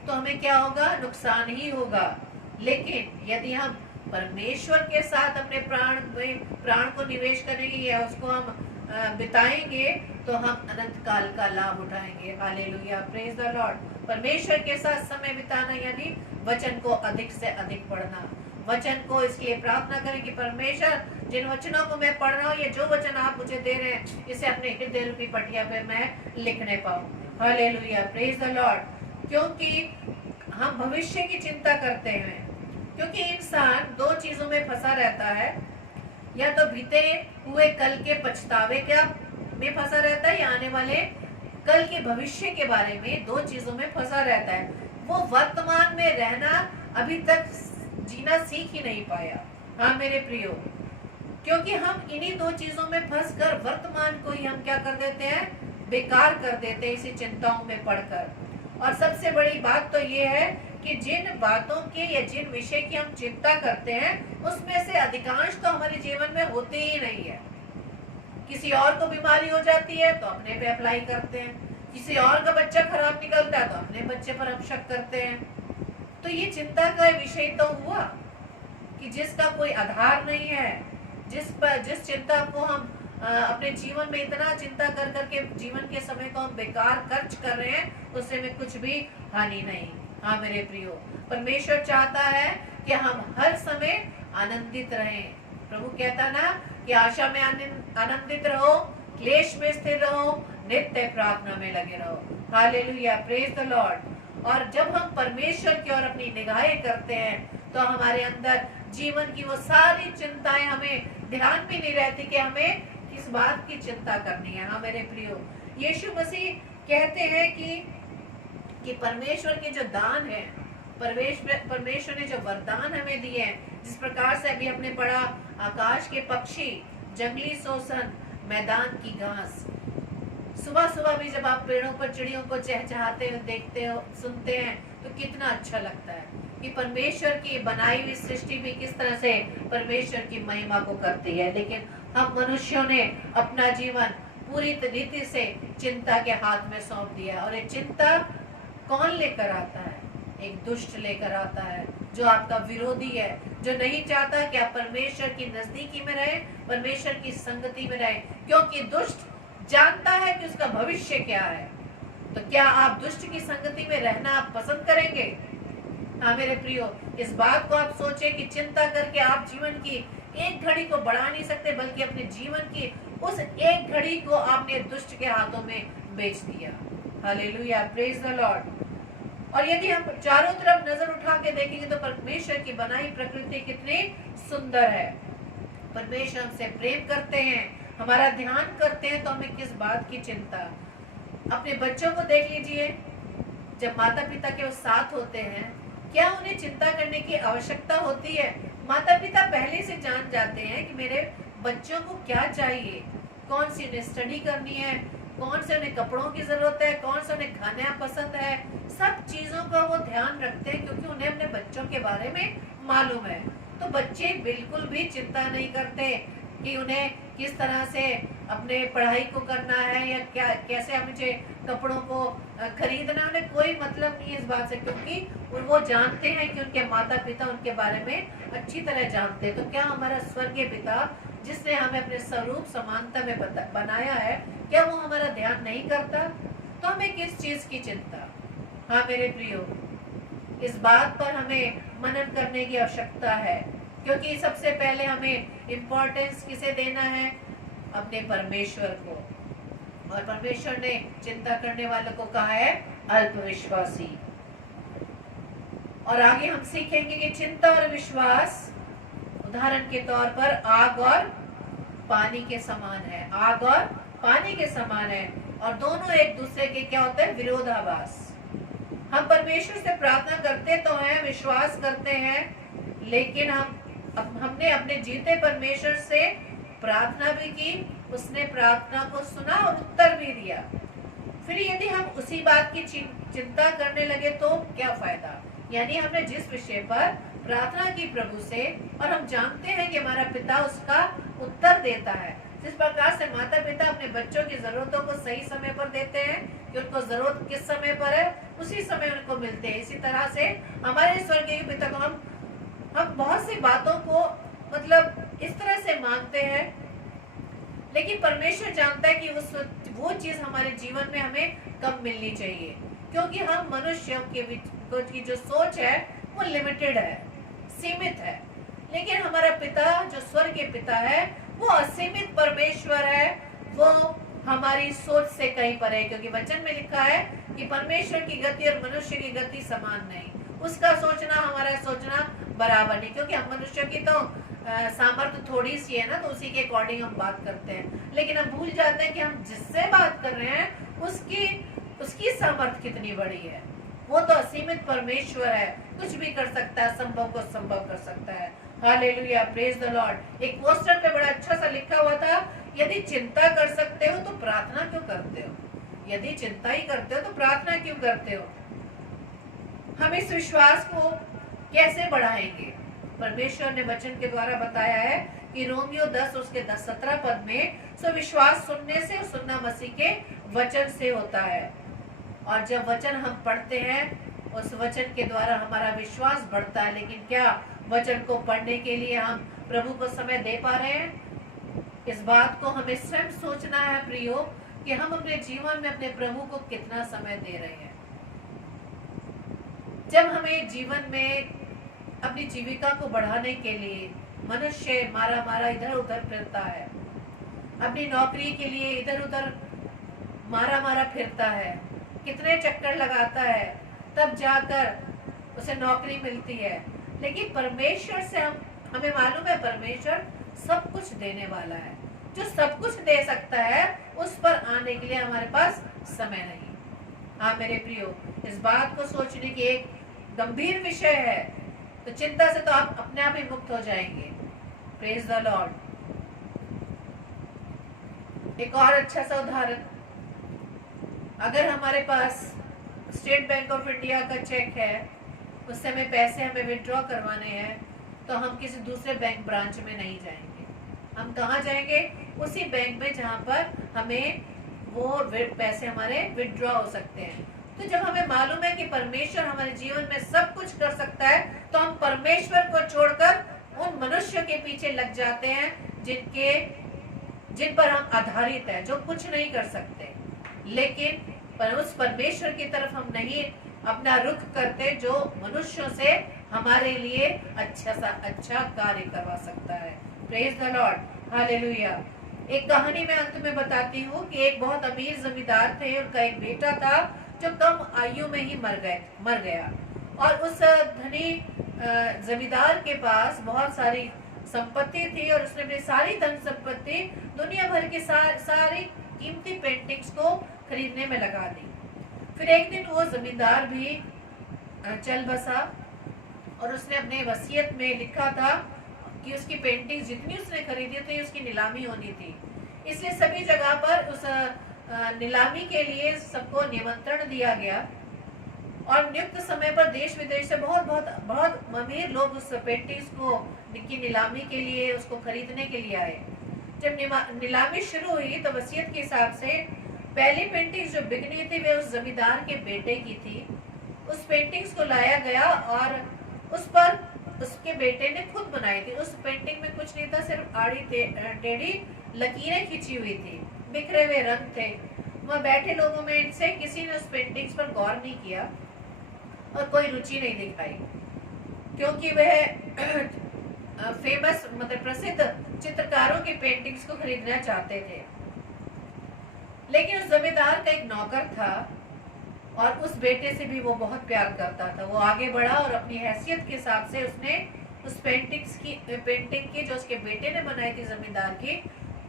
तो हमें क्या होगा? नुकसान ही होगा। लेकिन यदि हम परमेश्वर के साथ अपने प्राण को निवेश करेंगे या उसको हम बिताएंगे तो हम अनंत काल का लाभ उठाएंगे। Hallelujah, praise the Lord. परमेश्वर के साथ समय बिताना यानी वचन को अधिक से अधिक पढ़ना। वचन को इसलिए प्रार्थना करें कि परमेश्वर, जिन वचनों को मैं पढ़ रहा हूँ, ये जो वचन आप मुझे दे रहे हैं, इसे अपने हृदय रूपी पटिया पे मैं लिखने पाऊँ। Hallelujah, praise the Lord. क्योंकि हम भविष्य की चिंता करते हैं, क्योंकि इंसान दो चीजों में फंसा रहता है, या तो बीते हुए कल के पछतावे क्या में फंसा रहता है, या आने वाले कल के भविष्य के बारे में, दो चीजों में फंसा रहता है। वो वर्तमान में रहना अभी तक जीना सीख ही नहीं पाया। हाँ मेरे प्रियो, क्योंकि हम इन्हीं दो चीजों में फंसकर वर्तमान को ही हम क्या कर देते हैं? बेकार कर देते हैं इसी चिंताओं में पढ़कर। और सबसे बड़ी बात तो ये है कि जिन बातों के या जिन विषय की हम चिंता करते हैं उसमें से अधिकांश तो हमारे जीवन में होते ही नहीं है। किसी और को बीमारी हो जाती है तो अपने पे अप्लाई करते हैं, किसी और का बच्चा खराब निकलता है तो अपने बच्चे पर हम शक करते हैं। तो ये चिंता का विषय तो हुआ कि जिसका कोई आधार नहीं है, जिस चिंता को हम अपने जीवन में इतना चिंता कर करके जीवन के समय को हम बेकार खर्च कर रहे हैं, उससे में कुछ भी हानि नहीं। हाँ मेरे प्रियो, परमेश्वर चाहता है कि हम हर समय आनंदित रहें। प्रभु कहता ना कि आशा में आनंदित रहो, क्लेश में स्थिर रहो, नित्य प्रार्थना में लगे रहो। Hallelujah, praise the Lord. और जब हम परमेश्वर की ओर अपनी निगाहें करते हैं तो हमारे अंदर जीवन की वो सारी चिंताएं, हमें ध्यान भी नहीं रहती कि हमें किस बात की चिंता करनी है। हाँ मेरे प्रियो, यीशु मसीह कहते हैं कि परमेश्वर के जो दान है, परमेश्वर ने जो वरदान हमें दिए हैं, जिस प्रकार से अभी हमने पढ़ा, आकाश के पक्षी, जंगली सोसन, मैदान की घास। सुबह सुबह भी जब आप पेड़ों पर चिड़ियों को चहचहाते हुए देखते हो, सुनते हैं, तो कितना अच्छा लगता है कि परमेश्वर की बनाई हुई सृष्टि भी किस तरह से परमेश्वर की महिमा को करती है। लेकिन हम मनुष्यों ने अपना जीवन पूरी रीति से चिंता के हाथ में सौंप दिया। और ये चिंता कौन लेकर आता है? एक दुष्ट लेकर आता है, जो आपका विरोधी है, जो नहीं चाहता कि आप परमेश्वर की नजदीकी में रहे, परमेश्वर की संगति में रहे, क्योंकि दुष्ट जानता है कि उसका भविष्य क्या है। तो क्या आप दुष्ट की संगति में रहना आप पसंद करेंगे? हाँ मेरे प्रियो, इस बात को आप सोचे कि चिंता करके आप जीवन की एक घड़ी को बढ़ा नहीं सकते, बल्कि अपने जीवन की उस एक घड़ी को आपने दुष्ट के हाथों में बेच दिया। Hallelujah, praise the Lord. और यदि हम चारों तरफ नजर उठा के देखेंगे तो परमेश्वर की बनाई प्रकृति कितनी सुंदर है। परमेश्वर हमसे प्रेम करते हैं, हमारा ध्यान करते हैं, तो हमें किस बात की चिंता? अपने बच्चों को देख लीजिए, जब माता पिता के साथ होते हैं, क्या उन्हें चिंता करने की आवश्यकता होती है? माता पिता पहले से जान जाते हैं कि मेरे बच्चों को क्या चाहिए, कौन सी उन्हें स्टडी करनी है, कौन से उन्हें कपड़ों की जरूरत है, कौन से उन्हें खाना पसंद है। सब चीजों का वो ध्यान रखते हैं क्योंकि उन्हें अपने बच्चों के बारे में मालूम है। तो बच्चे बिल्कुल भी चिंता नहीं करते कि उन्हें किस तरह से अपने पढ़ाई को करना है या क्या, कैसे मुझे कपड़ों को खरीदना, उन्हें कोई मतलब नहीं है इस बात से, क्योंकि वो जानते हैं कि उनके माता पिता उनके बारे में अच्छी तरह जानते हैं। तो क्या हमारा स्वर्गीय पिता जिसने हमें अपने स्वरूप समानता में बनाया है, क्या वो हमारा ध्यान नहीं करता? तो हमें किस चीज की चिंता? हाँ मेरे प्रियो, इस बात पर हमें मनन करने की आवश्यकता है, क्योंकि सबसे पहले हमें इम्पोर्टेंस किसे देना है? अपने परमेश्वर को। और परमेश्वर ने चिंता करने वालों को कहा है अल्पविश्वासी। और आगे हम सीखेंगे कि चिंता और विश्वास उदाहरण के तौर पर आग और पानी के समान है। आग और पानी के समान है, और दोनों एक दूसरे के क्या होते हैं? विरोधाभास। हम परमेश्वर से प्रार्थना करते तो हैं, विश्वास करते हैं, लेकिन हमने अपने जीते परमेश्वर से प्रार्थना भी की, उसने प्रार्थना को सुना और उत्तर भी दिया। फिर यदि हम उसी बात की चिंता करने लगे तो क्या फायदा? यानी हमने जिस विषय पर प्रार्थना की प्रभु से, और हम जानते हैं कि हमारा पिता उसका उत्तर देता है। जिस प्रकार से माता पिता अपने बच्चों की जरूरतों को सही समय पर देते हैं कि उनको जरूरत किस समय पर है उसी समय उनको मिलते हैं, इसी तरह से हमारे स्वर्गीय पिता को हम बहुत सी बातों को मतलब इस तरह से मांगते हैं, लेकिन परमेश्वर जानता है कि वो चीज हमारे जीवन में हमें कब मिलनी चाहिए, क्योंकि हम मनुष्यों की जो सोच है वो लिमिटेड है, सीमित है। लेकिन हमारा पिता जो स्वर्ग के पिता है वो असीमित परमेश्वर है, वो हमारी सोच से कहीं पर है, क्योंकि वचन में लिखा है कि परमेश्वर की गति और मनुष्य की गति समान नहीं, उसका सोचना हमारा सोचना बराबर नहीं, क्योंकि हम मनुष्यों की तो सामर्थ्य थोड़ी सी है ना, तो उसी के अकॉर्डिंग हम बात करते हैं। लेकिन हम भूल जाते हैं कि हम जिससे बात कर रहे हैं उसकी सामर्थ्य कितनी बड़ी है। वो तो असीमित परमेश्वर है, कुछ भी कर सकता है, संभव को संभव कर सकता है। Hallelujah, praise the Lord. एक पोस्टर पे बड़ा अच्छा सा लिखा हुआ था, यदि चिंता कर सकते हो तो प्रार्थना क्यों करते हो? यदि चिंता ही करते हो तो प्रार्थना क्यों करते हो? हम इस विश्वास को कैसे बढ़ाएंगे? परमेश्वर ने वचन के द्वारा बताया है कि रोमियो 10 उसके 17 पद में, सो विश्वास सुनने से, सुनना मसीह के वचन से होता है। और जब वचन हम पढ़ते हैं उस वचन के द्वारा हमारा विश्वास बढ़ता है। लेकिन क्या वचन को पढ़ने के लिए हम प्रभु को समय दे पा रहे हैं? इस बात को हमें स्वयं सोचना है प्रियो, कि हम अपने जीवन में अपने प्रभु को कितना समय दे रहे हैं। जब हमें जीवन में अपनी जीविका को बढ़ाने के लिए मनुष्य मारा इधर उधर फिरता है, अपनी नौकरी के लिए इधर उधर मारा फिरता है, कितने चक्कर लगाता है, तब जाकर उसे नौकरी मिलती है। लेकिन परमेश्वर से हमें मालूम है परमेश्वर सब कुछ देने वाला है, जो सब कुछ दे सकता है उस पर आने के लिए हमारे पास समय नहीं। हाँ मेरे प्रियो, इस बात को सोचने की एक गंभीर विषय है, तो चिंता से तो आप अपने आप ही मुक्त हो जाएंगे। Praise the Lord. एक और अच्छा सा उदाहरण, अगर हमारे पास स्टेट बैंक ऑफ इंडिया का चेक है, उससे हमें पैसे हमें विड्रॉ करवाने हैं, तो हम किसी दूसरे बैंक ब्रांच में नहीं जाएंगे। हम कहाँ जाएंगे? उसी बैंक में जहाँ पर हमें वो पैसे हमारे विड्रॉ हो सकते हैं। तो जब हमें मालूम है कि परमेश्वर हमारे जीवन में सब कुछ कर सकता है, तो हम परमेश्वर को छोड़कर उन मनुष्यों के पीछे लग जाते हैं जिन पर हम आधारित है, जो कुछ नहीं कर सकते। लेकिन उस परमेश्वर की तरफ हम नहीं अपना रुख करते, जो मनुष्यों से हमारे लिए अच्छा कार्य करवा सकता है। Praise the Lord, hallelujah. एक कहानी मैं अंत में बताती हूँ कि एक बहुत अमीर जमींदार थे, उनका एक बेटा था जो कम आयु में ही मर गया। और उस धनी जमींदार के पास बहुत सारी संपत्ति थी, और उसने अपनी सारी धन संपत्ति दुनिया भर की सारी कीमती पेंटिंग्स को खरीदने में लगा दी। फिर एक दिन वो जमींदार भी चल बसा, और उसने अपने वसीयत में लिखा था कि उसकी पेंटिंग जितनी उसने खरीदी थी उसकी नीलामी होनी थी। इसलिए सभी जगह पर उस नीलामी के लिए सबको निमंत्रण दिया गया, और नियुक्त समय पर देश विदेश से बहुत अमीर लोग उस पेंटिंग्स को की नीलामी के लिए, उसको खरीदने के लिए आए। जब नीलामी शुरू हुई तो वसीयत के हिसाब से पहली पेंटिंग जो बिकनी थी वे उस जमींदार के बेटे की थी। उस पेंटिंग्स को लाया गया और उस पर उसके बेटे ने खुद बनाई थी। उस पेंटिंग में कुछ नहीं था, सिर्फ आड़ी टेढ़ी लकीरें खींची हुई थी, बिखरे हुए रंग थे। वहाँ बैठे लोगों में से किसी ने उस पेंटिंग्स पर गौर नहीं किया और कोई रुचि नहीं दिखाई, क्योंकि वह फेमस मतलब प्रसिद्ध चित्रकारों की पेंटिंग्स को खरीदना चाहते थे। लेकिन उस जमींदार का एक नौकर था और उस बेटे से भी वो बहुत प्यार करता था। वो आगे बढ़ा और अपनी हैसियत के हिसाब से उसने उस पेंटिंग की जो उसके बेटे ने बनाई थी जमींदार की,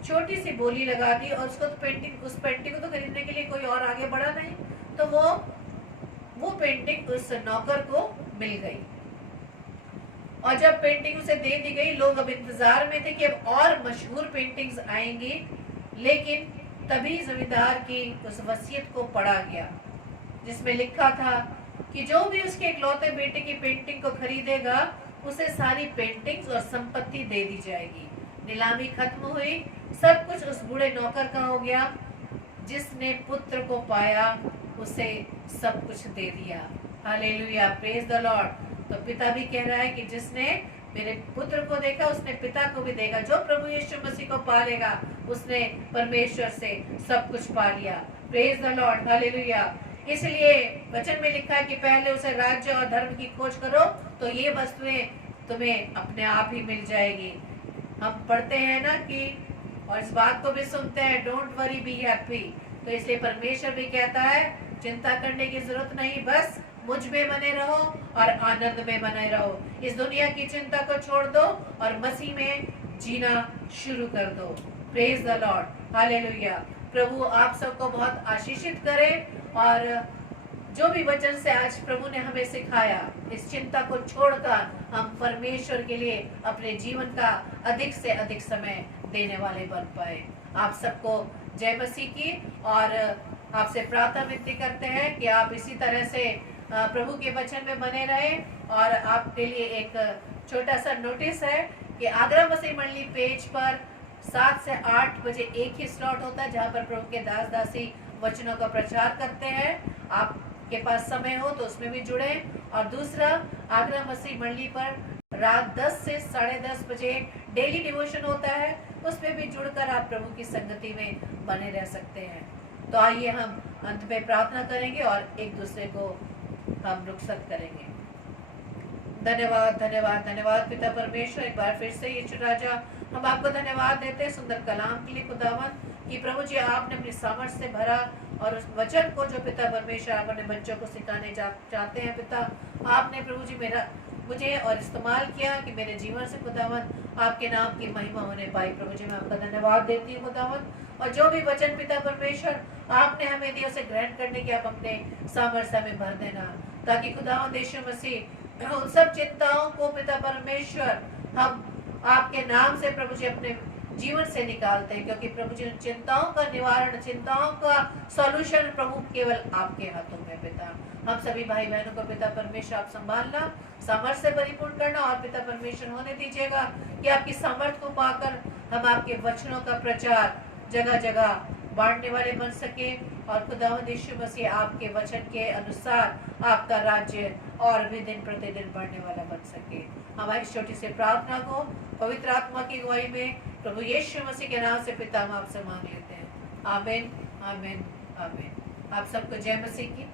छोटी सी बोली लगा दी। और उसको तो उस पेंटिंग को तो खरीदने के लिए कोई और आगे बढ़ा नहीं, तो वो पेंटिंग उस नौकर को मिल गई। और जब पेंटिंग उसे दे दी गई, लोग अब इंतजार में थे कि अब और मशहूर पेंटिंग्स आएंगी। लेकिन तभी जमींदार की उस वसीयत को पढ़ा गया, जिसमें लिखा था कि जो भी उसके इकलौते बेटे की पेंटिंग को खरीदेगा, उसे सारी पेंटिंग्स और संपत्ति दे दी जाएगी। नीलामी खत्म हुई, सब कुछ उस बूढ़े नौकर का हो गया। जिसने पुत्र को पाया, उसे सब कुछ दे दिया। Hallelujah, praise the Lord. तो पिता भी कह रहा है कि जिसने मेरे पुत्र को देखा, उसने पिता को भी देखा। जो प्रभु यीशु मसीह को पालेगा, उसने परमेश्वर से सब कुछ पा लिया। Praise the Lord, hallelujah. इसलिए वचन में लिखा है कि पहले उसे राज्य और धर्म की खोज करो, तो ये वस्तुएं तुम्हें अपने आप ही मिल जाएगी। हम पढ़ते हैं ना कि, और इस बात को भी सुनते हैं, डोंट वरी बी हैप्पी। तो इसलिए परमेश्वर भी कहता है चिंता करने की जरूरत नहीं, बस मुझ में बने रहो और आनंद में बने रहो। इस दुनिया की चिंता को छोड़ दो और मसीह में जीना शुरू कर दो। Praise the Lord, hallelujah. प्रभु आप सबको बहुत आशीषित करे। और जो भी वचन से आज प्रभु ने हमें सिखाया, इस चिंता को छोड़कर हम परमेश्वर के लिए अपने जीवन का अधिक से अधिक समय देने वाले बन पाए। आप सबको जय मसीह की। और आपसे प्रार्थना विनती करते हैं कि आप इसी तरह से प्रभु के वचन में बने रहें। और आपके लिए एक छोटा सा नोटिस है कि आगरा मसीह मंडली पेज पर 7 से 8 बजे एक ही स्लॉट होता है, जहाँ पर प्रभु के दास दासी वचनों का प्रचार करते हैं। आपके पास समय हो तो उसमें भी जुड़े। और दूसरा, आगरा मसीह मंडली पर रात 10 से 10:30 बजे डेली डिवोशन होता है, उसमें भी जुड़कर आप प्रभु की संगति में बने रह सकते हैं। तो आइए हम अंत में प्रार्थना करेंगे और एक दूसरे को हम रुखसत करेंगे। धन्यवाद, धन्यवाद, धन्यवाद पिता परमेश्वर। एक बार फिर से यीशु राजा, हम आपको धन्यवाद देते हैं सुंदर कलाम के लिए खुदावन, कि प्रभु जी आपने अपनी सामर्थ से भरा और उस वचन को जो पिता परमेश्वर आप अपने बच्चों को सिखाने चाहते हैं पिता, आपने प्रभु जी मुझे और इस्तेमाल किया कि मेरे जीवन से खुदावन आपके नाम की महिमा होने पाई। प्रभु जी मैं आपका धन्यवाद देती हूँ खुदावन। और जो भी वचन पिता परमेश्वर आपने हमें दिया, उसे ग्रहण करने की आप अपने सामर्थ्य में भर देना, ताकि खुदावन यीशु मसीह उन सब चिंताओं को पिता परमेश्वर हम आपके नाम से प्रभु जी अपने जीवन से निकालते हैं। क्योंकि प्रभु जी चिंताओं का निवारण, चिंताओं का सॉल्यूशन प्रभु केवल आपके हाथों में पिता। हम सभी भाई बहनों को पिता परमेश्वर आप संभालना, सामर्थ्य से परिपूर्ण करना और पिता परमेश्वर होने दीजिएगा कि आपकी सामर्थ्य को पाकर हम आपके वचनों का प्रचार जगह जगह बांटने वाले बन सके। और खुदावंद यीशु मसीह आपके वचन के अनुसार आपका राज्य और भी दिन प्रतिदिन बढ़ने वाला बन सके। हमारी छोटी सी प्रार्थना को पवित्र आत्मा की अगुवाई में प्रभु यीशु मसीह के नाम से पिता हम आपसे मांग लेते हैं। आमीन, आमीन, आमीन। आप सबको जय मसीह की।